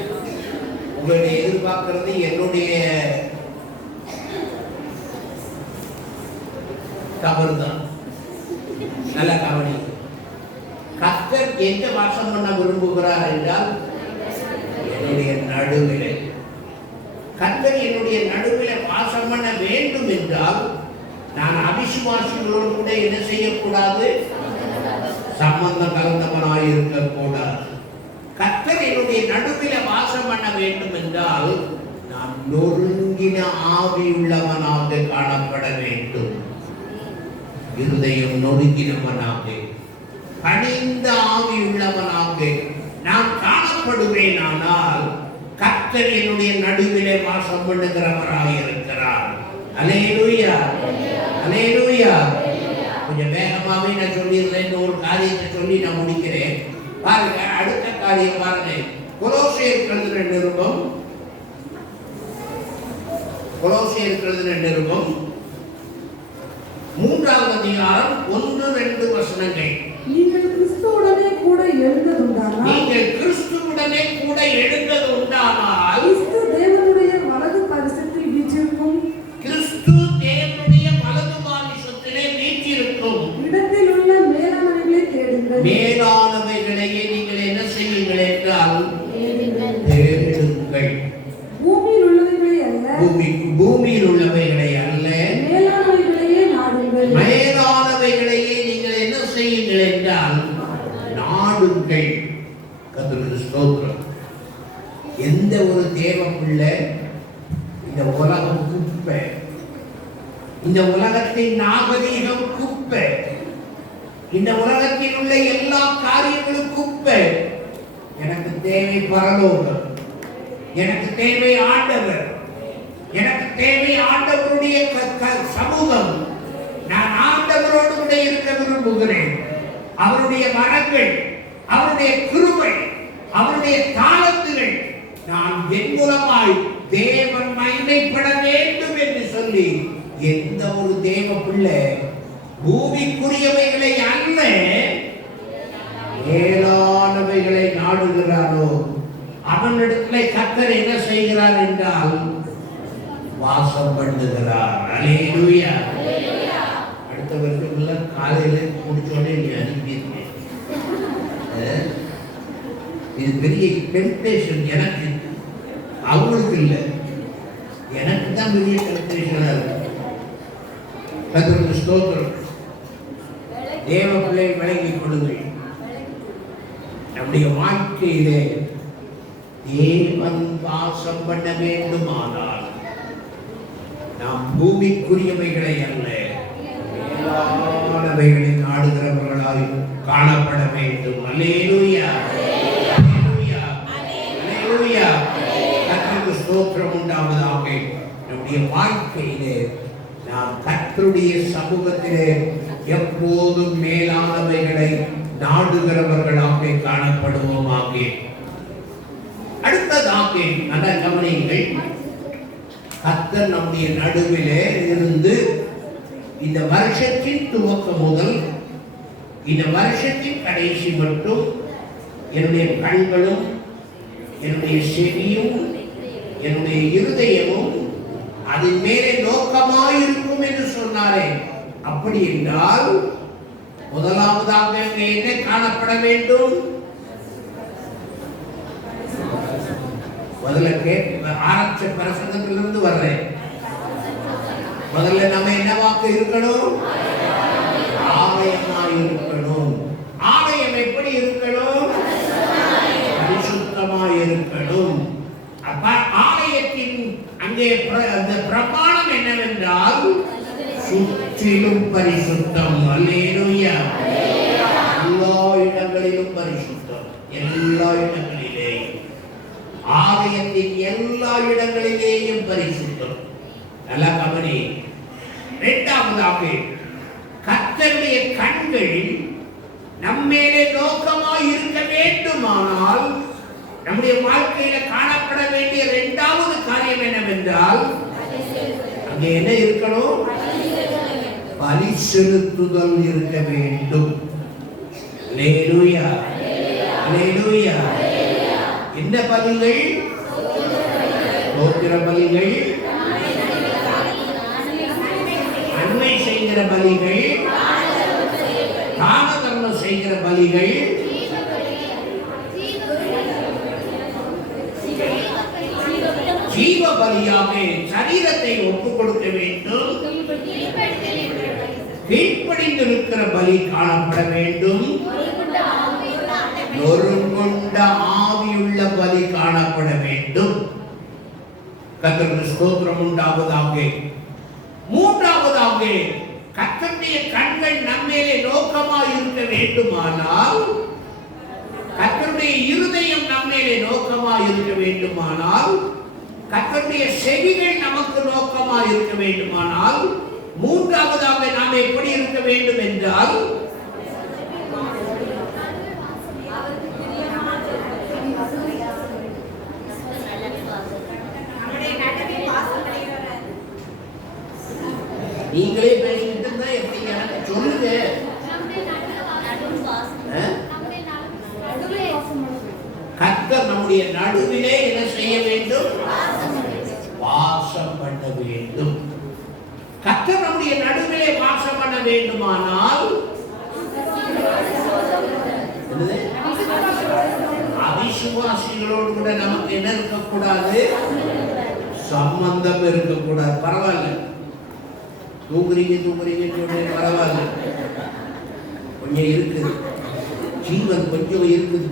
உங்களுடைய எதிர்பார்க்கிறது என்னுடைய தவறுதான். நல்ல கவனி. கர்த்தர் எங்க வாசம் பண்ண விரும்புகிறார் என்றால் என்னுடைய நடுவிலே. கர்த்தர் என்னுடைய நடுவிலே வாசம் பண்ண வேண்டும் என்றால் நான் அவிசுவாசிகளோடு கூட என்ன செய்யக்கூடாது? சம்பந்தம் கலந்தவனாய் இருக்கக்கூடாது. கர்த்தர் என்னுடைய நடுவிலே வாசம் பண்ண வேண்டும் என்றால் நான் நொறுங்கின ஆவி உள்ளவனாக காணப்பட வேண்டும். இருதயம் நொறுங்கினவனாக, பணிந்த ஆவி உள்ளவனாக நான் காணப்படுவேன். ஆனால் கர்த்தர் என்னுடைய நடுவிலே வாசம் பண்ணுகிறவராக இருக்கிறார். அல்லேலூயா, அல்லேலூயா. கொஞ்சம் வேகமாவே நான் சொல்லிடுறேன். ஒரு காரியத்தை சொல்லி நான் முடிக்கிறேன். பாருங்க, அடுத்த காரியம் பாருங்க. கொலோசியர் எழுதின நிருபம், கொலோசியர் எழுதின நிருபம் 3ஆம் அதிகாரம் 1-2 வசனங்கள். நீங்கள் கிறிஸ்துவுடனே கூட எழுந்ததுண்டானால் நீங்கள் கிறிஸ்துவுடனே கூட எழுந்ததுண்டானால் கிறிஸ்து தேவனுடைய வலது பரிசத்தில் வீற்றிருக்கும் கிறிஸ்து தேவனுடைய வலது பாரிசத்திலே வீற்றிருக்கும் இடத்தில் உள்ள மேலானவைகளை தேடுங்கள். மேலானவைகளையே நீங்கள் என்ன செய்யுங்கள் என்றால் தேடுங்கள். பூமியில் உள்ளவைகளை அல்ல, பூமியில் உள்ளவைகளை அல்ல, மேலானவைகளையே நாடுங்கள். மேலானவைகளையே நீங்கள் என்ன செய்யுங்கள் என்றால் நாடுங்கள். கர்த்தருக்கு ஸ்தோத்திரம். எந்த ஒரு தேவ பிள்ளை இந்த உலகம் குப்பை, இந்த உலகத்தின் நாகரீகம் குப்பை, இந்த உலகத்தில் உள்ள எல்லா காரியங்களும் குப்பை. எனக்கு தேவை பரலோகம், எனக்கு தேவை ஆண்டவர், எனக்கு தேவை ஆண்டவருடைய சமூகம். நான் ஆண்டவரோடு கூட இருக்க விரும்புகிறேன். அவருடைய வரங்கள், அவருடைய கிருபை, அவருடைய தாளத்துகள் நான் என் மூலமாய் தேவன் மகிமைப்பட வேண்டும் என்று சொல்லி எந்த ஒரு தேவ பிள்ளை பூமிக்குரியவைகளை அல்ல மேலானவைகளை நாடுகிறாரோ அவனிடத்திலே கர்த்தர் என்ன செய்கிறார் என்றால் வாசம் பண்ணுகிறார். அல்லேலூயா. அடுத்த வருஷத்துல காலையில முடிச்சோடனே நீ அனுப்பியிருக்கேன். இது பெரிய டெம்ப்டேஷன். எனக்கு, அவங்களுக்கு இல்லை, எனக்கு தான் பெரிய டெம்ப்டேஷனா இருக்கு. கர்த்தருக்கு ஸ்தோத்திரம். தேவ பிள்ளை விளங்கிக் கொள்ளுங்கள். நம்முடைய வாழ்க்கையிலே தேவன் வாசம் பண்ண வேண்டுமானால் நாம் பூமிக்குரியவைகளை அல்ல மேலானவைகளை நாடுகிறவர்களாய் காணப்பட வேண்டும். அல்லேலூயா, அல்லேலூயா, அல்லேலூயா. கர்த்தருக்கு ஸ்தோத்திரம் உண்டாவதாக. நம்முடைய வாழ்க்கையிலே நாம் கர்த்தருடைய சமூகத்திலே எப்போதும் மேலானவைகளை நாடுகிறவர்களாக காணப்படுவோமாக. அடுத்ததாக நல்ல கவனியுங்கள். கர்த்தர் நம்முடைய நடுவிலே இருந்து இந்த வருஷத்தின் துவக்கம் முதல் இந்த வருஷத்தின் கடைசி மட்டும் என்னுடைய கண்களும் என்னுடைய செவியும் என்னுடைய இருதயமும் அதன் மேலே நோக்கமாயிருக்கும் என்று சொன்னாரே. அப்படி என்றால் முதலாவதாக என்ன காணப்பட வேண்டும்? முதல்ல ஆரம்பிச்ச பிரசங்கத்திலிருந்து வர்றேன். முதல்ல நம்ம என்னவாக இருக்கணும்? ஆலயமாய் இருக்கணும். ஆலயம் எப்படி இருக்கணும்? பரிசுத்தமாய் இருக்கணும். ஆலயத்தின் அங்கே அந்த பிரமாணம் என்னவென்றால் சுத்த முற்றிலும் பரிசுத்தம். அல்லேலூயா. எல்லா இடங்களிலும் பரிசுத்தம். எல்லா இடங்களிலேயும், ஆலயத்தின் எல்லா இடங்களிலேயும் பரிசுத்தம். நல்லா கவனி. இரண்டாவதாக, கர்த்தருடைய கண்கள் நம்மேலே நோக்கமாய் இருக்க வேண்டுமானால் நம்முடைய வாழ்க்கையில காணப்பட வேண்டிய இரண்டாவது காரியம் என்னவென்றால், அங்கே என்ன இருக்கணும்? பலி செலுத்துதல் இருக்க வேண்டும். அல்லேலூயா. அல்லேலூயா. என்ன பலிகள்? ஸ்தோத்திர பலிகள், நன்மை செய்கிற பலிகள், தான தர்மம் செய்கிற பலிகள், ஜீவ பலியாக சரீரத்தை ஒப்புக் கொடுக்க வேண்டும். கீழ்ப்படிந்திருக்கிற பலி காணப்பட வேண்டும். நொறுங்குண்ட ஆவியுள்ள பலி காணப்பட வேண்டும். கர்த்தருக்கு ஸ்தோத்திரம் உண்டாவதாக. மூன்றாவதாக, கர்த்தருடைய கண்கள் நம்மேலே நோக்கமாய் இருக்க வேண்டுமானால், கர்த்தருடைய இருதயம் நம்மேலே நோக்கமாய் இருக்க வேண்டுமானால், கர்த்தருடைய செவிகள் நமக்கு நோக்கமாய் இருக்க வேண்டுமானால், மூன்றாவதாக நாம் எப்படி இருக்க வேண்டும் என்றால், நீங்களே பேசிக்கிட்டு இருந்தா எப்படி எனக்கு சொல்லுங்க. கர்த்தர் நம்முடைய நடுவிலே என்ன செய்ய வேண்டும்? வாசம் பண்ண வேண்டும். கர்த்தர் நம்முடைய நடுவிலே வாசம் பண்ண வேண்டுமானால் அவிசுவாசிகளோடு கூட நமக்கு என்ன இருக்கக்கூடாது? சம்பந்தம் இருக்கக்கூடாது. பரவாயில்ல, தூங்குறீங்க பரவாயில்ல, கொஞ்சம் இருக்குது, ஜீவன் கொஞ்சம் இருக்குது,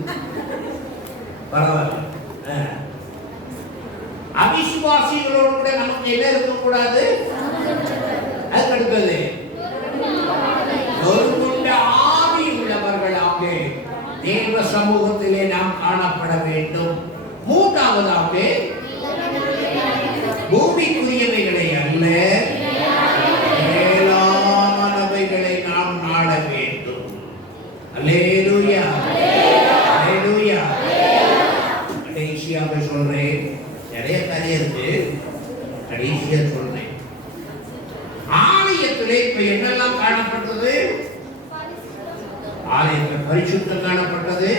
பரவாயில்ல. அவிசுவாசிகளோடு கூட நமக்கு என்ன இருக்கக்கூடாது? அதுக்கு அடுத்தது, நொறுங்குண்ட ஆவி உள்ளவர்களாக தேவ சமூகத்திலே நாம் காணப்பட வேண்டும். மூன்றாவதாக, பூமிக்குரியவைகளை அல்ல, மேலானவைகளை நாம் நாட வேண்டும். அல்லேலூயா. அல்லேலூயா. கடைசியாக சொல்றேன், நிறைய காரியம் இருக்கு, கடைசியா சொல்றேன். ஆலயத்திலே இப்ப என்னெல்லாம் காணப்பட்டது? ஆலயத்தில் பரிசுத்தம் காணப்பட்டது,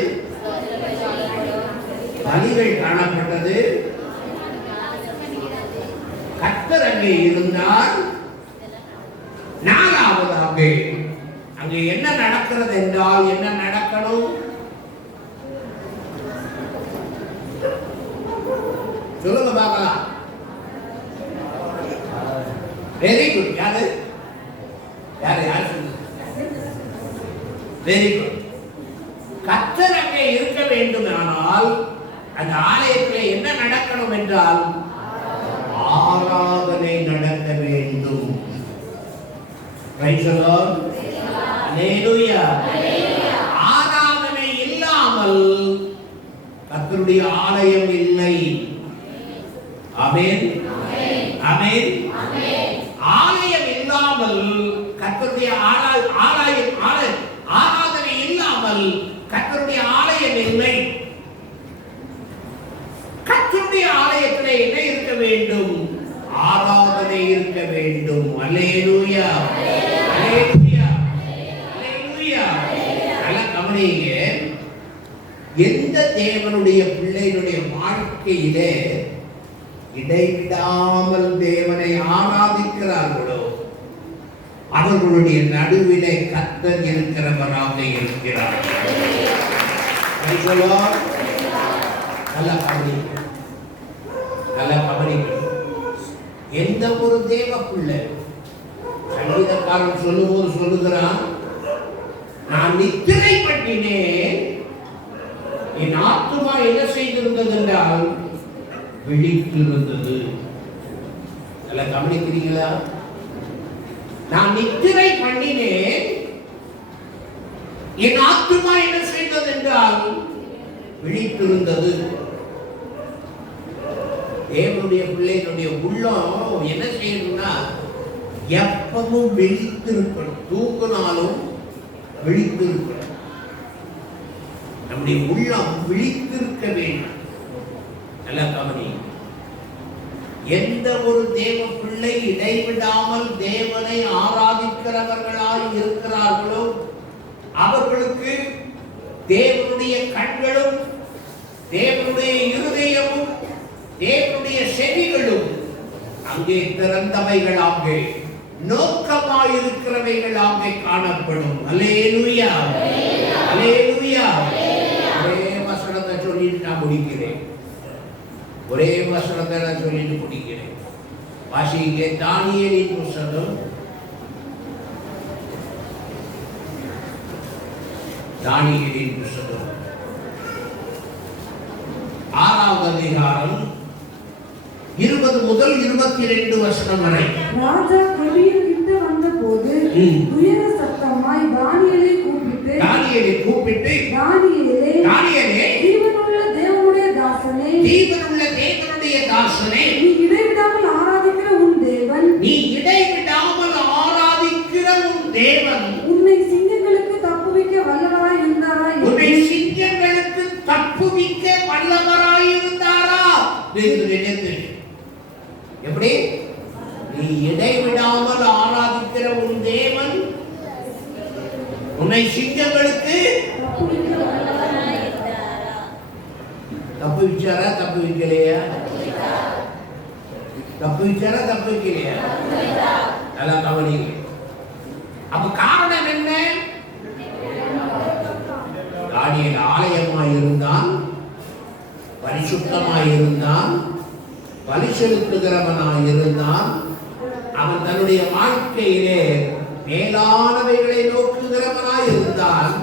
பலிகள் காணப்பட்டது, கர்த்தர் அங்கே இருந்தார். நாலாவதாக, அங்கே என்ன நடக்கிறது என்றால், என்ன நடக்கணும்? சொல்லுங்க பார்க்கலாம். Very good. யாரு யாரு யாரு சொல்லுங்க. Very good. கர்த்தர் அங்கே இருக்க வேண்டுமானால் அந்த ஆலயத்தில் என்ன நடக்கணும் என்றால், ஆராதனை நடக்க வேண்டும். Praise the Lord. Hallelujah. ஆராதனை இல்லாமல் கர்த்தருடைய ஆலயம் இல்லை. ஆமென். ஆமென். ஆலயம் இல்லாமல் கர்த்தருடைய ஆராதனை இல்லாமல் கர்த்தருடைய ஆலயம் இல்லை. கர்த்தருடைய ஆலயத்திலே என்ன இருக்க வேண்டும்? ஆராதனை இருக்க வேண்டும். அல்லேலூயா. அல்லேலூயா. அல்லேலூயா. நல்லா கவனிங்க. எந்த தேவனுடைய பிள்ளைகளுடைய வாழ்க்கையிலே இடைவிடாமல் தேவனை ஆராதிக்கிறார்களோ அவர்களுடைய நடுவிலே கர்த்தர் இருக்கிறவராக இருக்கிறார். நல்லா கவனிங்க. நல்லா கவனிங்க. எந்த ஒரு தேவ பிள்ளை, சங்கீதக்காரன் சொல்லும்போது சொல்லுகிறான், நான் நித்திரை பண்ணினேன், என் ஆத்துமா என்ன செய்திருந்தது என்றால் விழித்திருந்தது. நல்லா கவனிக்கிறீங்களா? நான் நித்திரை பண்ணினேன், என் ஆத்துமா என்ன செய்தது என்றால் விழித்திருந்தது. தேவனுடைய பிள்ளைகளுடைய உள்ளம் என்ன செய்யணும்னா எப்பவும் விழித்திருக்கணும். தூங்கினாலும் விழித்திருக்கணும். நம்முடைய உள்ளம் விழித்திருக்க வேண்டும். நல்ல கவனி. எந்த ஒரு தேவ பிள்ளை இடைவிடாமல் தேவனை ஆராதிக்கிறவர்களாய் இருக்கிறார்களோ அவர்களுக்கு தேவனுடைய கண்களும் தேவனுடைய இருதயமும் தேவனுடைய செவிகளும் அங்கே திறந்தவைகளாக நோக்கமாயிருக்கிறவைகளாக காணப்படும். அல்லேலூயா, அல்லேலூயா. ஒரே வசனத்தை சொல்லிட்டு நான் முடிக்கிறேன். ஒரே வசனத்தை நான் சொல்லிட்டு முடிக்கிறேன். வாசிங்க தானியேலின் புத்தகம், தானியேலின் புத்தகம் 6வது அதிகாரம் 20 முதல் 22 வசனம் வரை. ராஜா கெபியின் கிட்ட வந்தபோது துயர சத்தமாய் தானியேலை கூப்பிட்டு தானியேலே, ஜீவனுள்ள தேவனுடைய தாசனே, நீ இடைவிடாமல் ஆராதிக்கிற உன் தேவன் உன்னை சிங்கங்களுக்கு தப்புவிக்க வல்லவராய் இருந்தாரா? எப்படி? நீ இடைவிடாமல் ஆராதிக்கிற உன் தேவன் உன்னை சிங்கங்களுக்கு தப்புவிச்சாரா? தப்புவிக்கலையா? தப்புவிச்சாரா? தப்புவிக்கலையா? நல்லா கவனிங்க. அப்ப காரணம் என்ன? தானியேல் ஆலயமாய் இருந்தான், பரிசுத்தமாய் இருந்தான், பலி செலுத்துகிறவனாய் இருந்தான். அவன் தன்னுடைய வாழ்க்கையிலே மேலானவைகளை நோக்குகிறவனாய் இருந்தான்.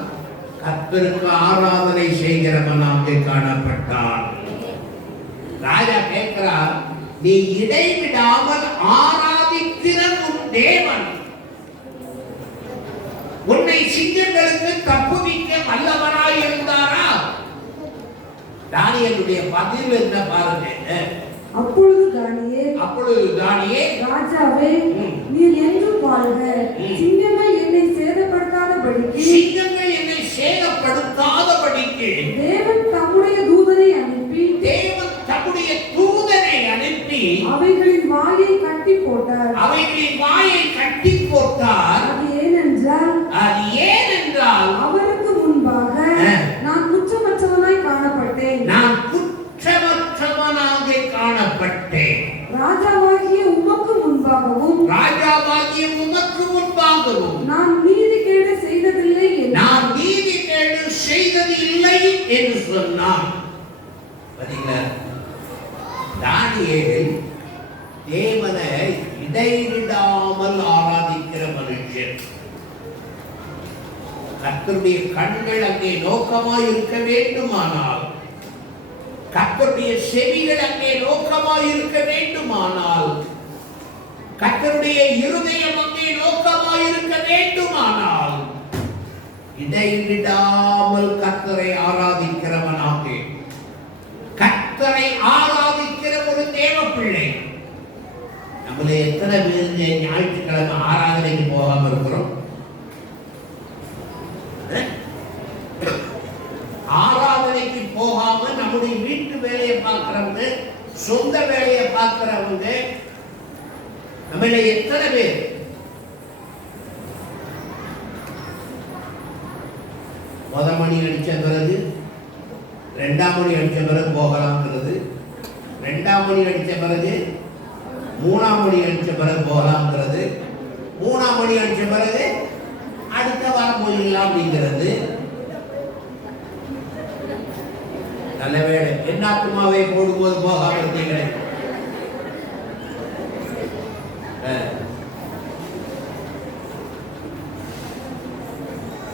கர்த்தருக்கு ஆராதனை செய்கிறவனாக காணப்பட்டான். ராஜா கேட்கிறார், நீ இடைவிடாமல் ஆராதிக்கிற உன் தேவன் உன்னை சிங்கங்களுக்கு தப்புவிக்க வல்லவனாய் இருந்தாரா? தானியேலுடைய பதில் என்ன பாருங்க. அப்பொழுது தானியேல், ராஜாவே, நீர் என்றும் வாழ்க. சிங்கங்கள் என்னை சேதப்படுத்தாதபடிக்கு தேவன் தம்முடைய தூதனை அனுப்பி அவைகளின் வாயை கட்டி போட்டார். அது ஏனென்றால் அவருக்கு முன்பாக நான் குற்றமற்றவனாய் காணப்பட்டேன். ராஜாவாகிய உமக்கு முன்பாகவும் நான் நீதிகேடு செய்ததில்லை என்று சொன்னான். தானியேல் தேவனை இடைவிடாமல் ஆராதிக்கிற மனுஷன். கர்த்தருடைய கண்கள் அங்கே நோக்கமாய் இருக்க வேண்டுமானால், கர்த்தருடைய செவிகள் அங்கே நோக்கமாய் இருக்க வேண்டுமானால், கர்த்தருடைய இருதயம் அங்கே நோக்கமாய் இருக்க வேண்டுமானால், இடைவிடாமல் கர்த்தரை ஆராதிக்கிறவனாக, கர்த்தரை ஆராதிக்கிற ஒரு தேவ பிள்ளை. நம்மள எத்தனை பேர் ஞாயிற்றுக்கிழமை ஆராதனைக்கு போகாம இருக்கிறோம்? ஆராதனைக்கு போகாம நம்முடைய வீட்டு வேலையை பார்க்கிறவங்க, சொந்த வேலையை பார்க்கிறவங்க நம்மள எத்தனை பேர்? முதல் மணி அடிச்ச பிறகு 2ஆம் மணி அடிச்ச பிறகு போகலாம்ங்கிறது, 2ஆம் மணி அடிச்ச பிறகு 3ஆம் மணி அடிச்ச பிறகு போகலாம்ங்கிறது, 3ஆம் மணி அடிச்ச பிறகு அடுத்த வாரம் போயிடலாம் அப்படிங்கிறது. நல்ல வேலை என்னாக்குமாவே போடும்போது போகாம இருந்தீங்களே.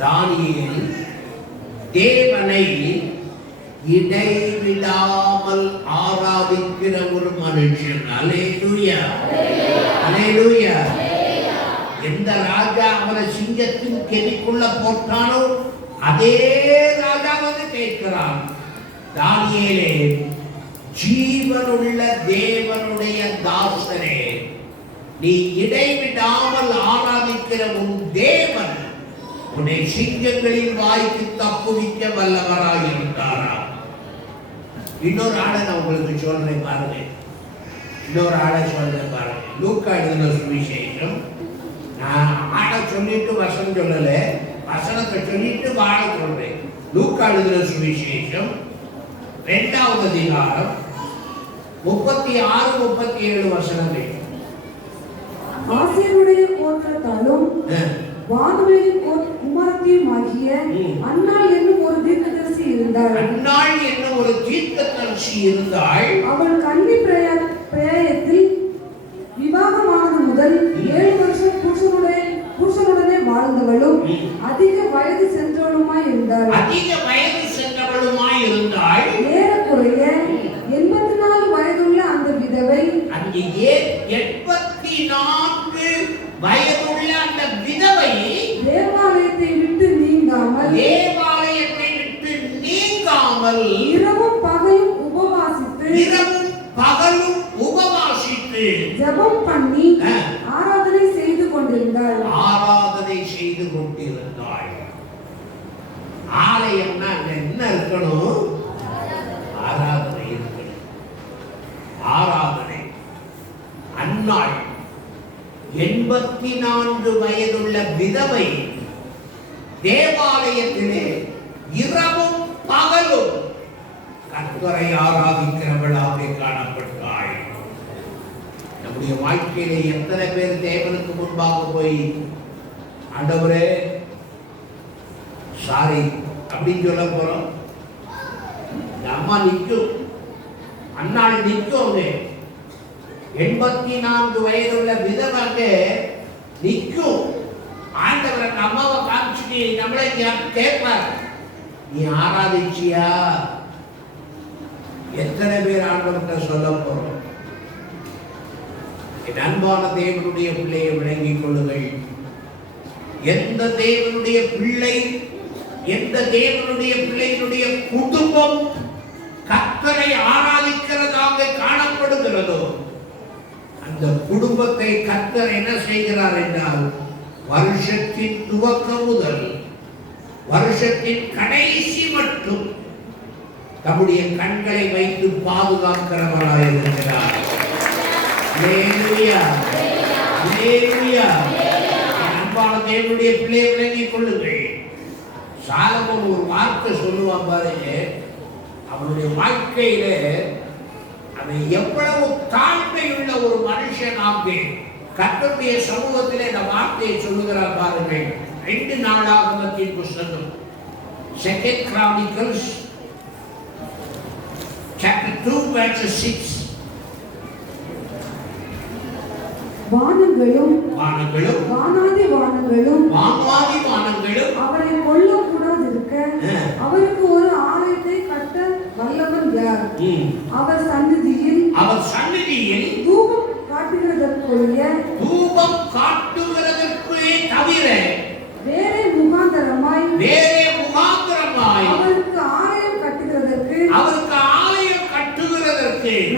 தானியேல் தேவனை இடைவிடாமல் ஆராதிக்கிற ஒரு மனுஷன். அல்லேலூயா, அல்லேலூயா. எந்த ராஜா அவனை சிங்கத்தின் கெதிக்குள்ள போட்டானோ அதே ராஜா வந்து கேட்கிறான், தானியேலே, ஜீவனுள்ள தேவனுடைய தாசரே, நீ இடைவிடாமல் ஆராதிக்கிற உன் தேவன் உன்னை சிங்கங்களின் வாய்க்கு தப்புவிக்க வல்லவராயிருந்தாரா? இன்னொரு ஆளை நான் உங்களுக்கு சொல்றேன் பாருங்க. இன்னொரு ஆளை சொல்றேன் பாருங்க. லூக்கா எழுதின சுவிசேஷம். நான் ஆளை சொல்லிட்டு வசனம் சொல்லல, வசனத்தை சொல்லிட்டு வாழ சொல்றேன். லூக்கா எழுதின சுவிசேஷம் 2வது அதிகாரம் 36, 37 வசனங்கள். ஆசிரியருடைய கோத்திரத்தாலும் வானவெளியின் குமாரத்தியும் ஆகிய அன்னாள் என்னும் ஒரு தீர்க்கதரிசி இருந்தாள். அன்னாள் என்னும் ஒரு தீர்க்கதரிசி இருந்தாள். அவள் கன்னி பிரயாயத்தில் விவாகமானது முதல் 7 வருஷம் புருஷனுடனே வாழ்ந்தவளும் அதிக வயது சென்றவளுமாய் இருந்தாள். ஏறக்குறைய 84 வயதுள்ள அந்த விதவை, அந்த 84 வயதுள்ள அந்த விதவை தேவாலயத்தை விட்டு நீங்காமல் இரவும் பகலும் உபவாசித்து ஜெபம் பண்ணி ஆராதனை செய்து கொண்டிருந்தாள். ஆலயம்னா என்ன இருக்கணும்? ஆராதனை இருக்கணும். ஆராதனை. அன்னாள் 84 வயதுள்ள விதவை தேவாலயத்திலே இரவும் பகலும் கர்த்தரை ஆராதிக்கிறவளாக காணப்பட்டாள். நம்முடைய வாழ்க்கையிலே எத்தனை பேர் தேவனுக்கு முன்பாக போய், ஆண்டவரே சாரி அப்படின்னு சொல்ல போறோம்? அம்மா நிற்கும், அன்னாள் நிற்கும். 84 வயதுள்ள விதவாக நிற்கும். ஆண்டவர் அந்த அம்மாவை காமிச்சுட்டு நம்மளை கேட்பார், நீ ஆராதிச்சியா? எத்தனை பேர் ஆண்டவர்கிட்ட சொல்ல போறோம்? என் அன்பான தேவனுடைய பிள்ளையை விளங்கிக் கொள்ளுங்கள். எந்த தேவனுடைய பிள்ளையினுடைய குடும்பம் கர்த்தரை ஆராதிக்கிறதாக காணப்படுகிறதோ அந்த குடும்பத்தை கர்த்தர் என்ன செய்கிறார் என்றால், வருஷத்தின் துவக்கம் முதல் வருஷத்தின் கடைசி மட்டும் தம்முடைய கண்களை வைத்து பாதுகாக்கிறவராய் இருக்கிறார். அல்லேலூயா, அல்லேலூயா. அன்பான தேவனுடைய பிள்ளையை விளங்கிக் கொள்ளுங்கள். சாலமோன் ஒரு வார்த்தை சொல்லுவான் பாருங்க. அவனுடைய வாழ்க்கையில அவன் எவ்வளவு தாழ்மையுள்ள ஒரு மனுஷனாக கர்த்தருடைய சமூகத்திலே இந்த வார்த்தையை சொல்லுகிறார் பாருங்கள். 2 நாளாகமத்தின் புத்தகம் 2 Chronicles chapter 2 verse 6. வானங்களும் வானாதி வானங்களும் அவரை கொல்ல கூடாதிருக்க அவருக்கு ஒரு ஆலயத்தை கட்ட வல்லவர் யார்? அவர் சந்நிதியில் தூபம் காட்டுகிறதற்குரிய தவிர வேறே முகாந்தரமாய் அவருக்கு ஆலயம் கட்டுகிறதற்கு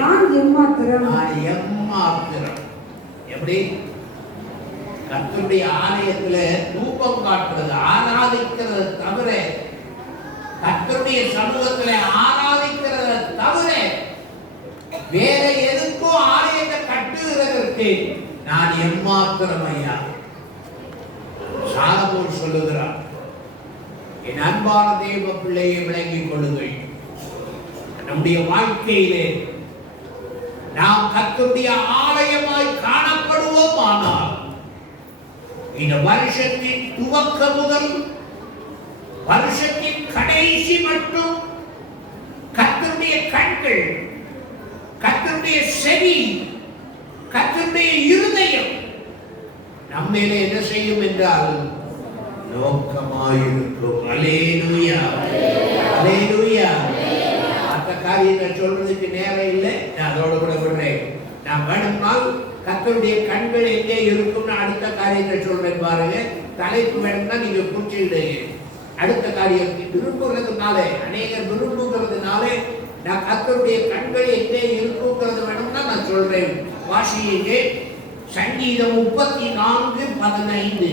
நான் எம்மாத்திரம். எப்படி கர்த்தருடைய ஆலயத்துல தூபம் காட்டுறது, ஆராதிக்கிறது தவிர, கர்த்தருடைய சமூகத்துல ஆராதிக்கிறத தவிர வேற எதுக்கும் ஆலயத்தை கட்டுகிறதற்கு நான் எம்மாத்திரம் ஐயா. சாலமோன் சொல்லுகிறார். என் அன்பான தேவ பிள்ளையை விளங்கிக் கொள்ளுங்கள். நம்முடைய வாழ்க்கையிலே நாம் கர்த்தருடைய ஆலயமாய் காணப்படுவோம். ஆனால் இந்த வருஷத்தின் துவக்கம் முதல் வருஷத்தின் கடைசி மட்டும் கர்த்தருடைய கண்கள், கர்த்தருடைய செவி, கர்த்தருடைய இருதயம் நம்மேலே என்ன செய்யும் என்றால் நோக்கமாயிருக்கும். அல்லேலூயா, அல்லேலூயா. அந்த காரியத்தை சொல்றதுக்கு நேரம் இல்லை, நான் அதோட கூட விடுறேன். நான் வேணும்னால் கர்த்தருடைய கண்கள் எங்கே இருக்கும்னு அடுத்த காரியத்தை சொல்றேன் பாருங்க. தலைப்பு வேணும்னா நீங்க குறிச்சிடுங்க. அடுத்த காரியம் விரும்புகிறதுனால, அநேகர் விரும்புகிறதுனால நான் கர்த்தருடைய கண்கள் எங்கே இருக்குங்கிறது வேணும்னா நான் சொல்றேன். வாசியுங்க. சங்கீதம் 34:15.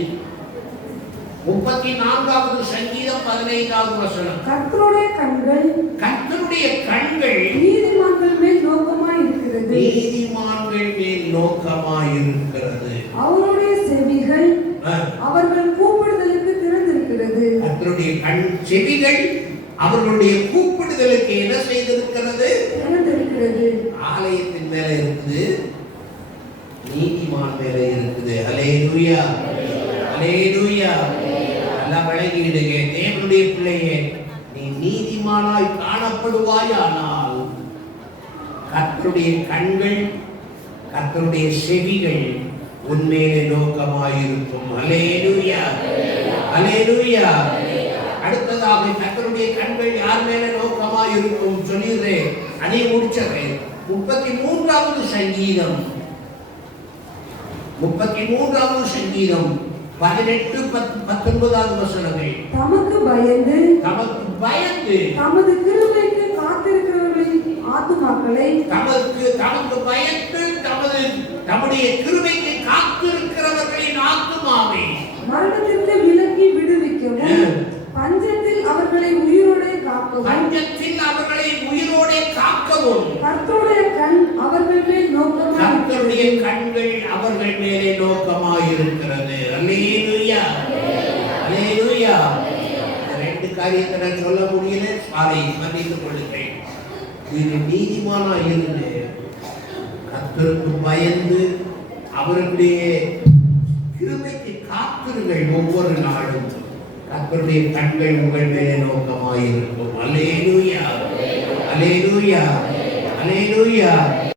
34வது சங்கீதம் 15வது வசனம். கர்த்தருடைய கண்கள் நீதிமான்கள் மேல் நோக்கமாய் இருக்கிறது. நீதிமான்கள் மேல் நோக்கமாய் இருக்கிறது. அவருடைய செவிகள் அவர்கள் கூப்பிடுதலுக்கு திறந்திருக்கிறது. கர்த்தருடைய செவிகள் அவர்களுடைய கூப்பிடுதலுக்கு என்ன செய்திருக்கிறது? திறந்திருக்கிறது. ஆலயத்தின் மேல இருக்குது, நீதிமான் மேல இருக்குது. அல்லேலூயா, அல்லேலூயா. நல்லா வழங்கிடுங்க தேவனுடைய பிள்ளையே. நீ நீதிமானாய் காணப்படுவாயானால் கர்த்தருடைய கண்கள், கர்த்தருடைய செவிகள் உன்மேலே நோக்கமாயிருக்கும். அல்லேலூயா, அல்லேலூயா. அடுத்ததாக கர்த்தருடைய கண்கள் யார் மேல நோக்கமாயிருக்கும் சொல்லிடுறேன். அதை முடிச்சறேன். 33வது சங்கீதம் 18-19 வசனங்கள். தமக்கு பயந்து தமது கிருபைக்கு காத்திருக்கிறவர்களின் ஆத்துமாக்களை தமக்கு பயந்து தம்முடைய கிருபைக்கு காத்திருக்கிறவர்களின் ஆத்துமாவை மரணத்திற்கு விலக்கி விடுவிக்கவும் பஞ்சத்தில் அவர்களை உயிரோடே காக்கவும் கர்த்தருடைய கண் அவர்கள் மேல் கர்த்தருடைய கண்கள் அவர்கள் மேலே நோக்கமாயிருக்கிறது. அல்லேலூயா, அல்லேலூயா. ரெண்டு காரியத்தை நான் சொல்ல முடியல, சாரி, மன்னித்துக் கொள்ளுங்கள். இது நீதிமானா இருந்து கர்த்தருக்கு பயந்து அவருடைய கிருபைக்கு காத்திருங்கள். ஒவ்வொரு நாளும் கர்த்தருடைய கண்கள் உங்கள் மேலே நோக்கமாயிருக்கும். அல்லேலூயா, அல்லேலூயா, அல்லேலூயா.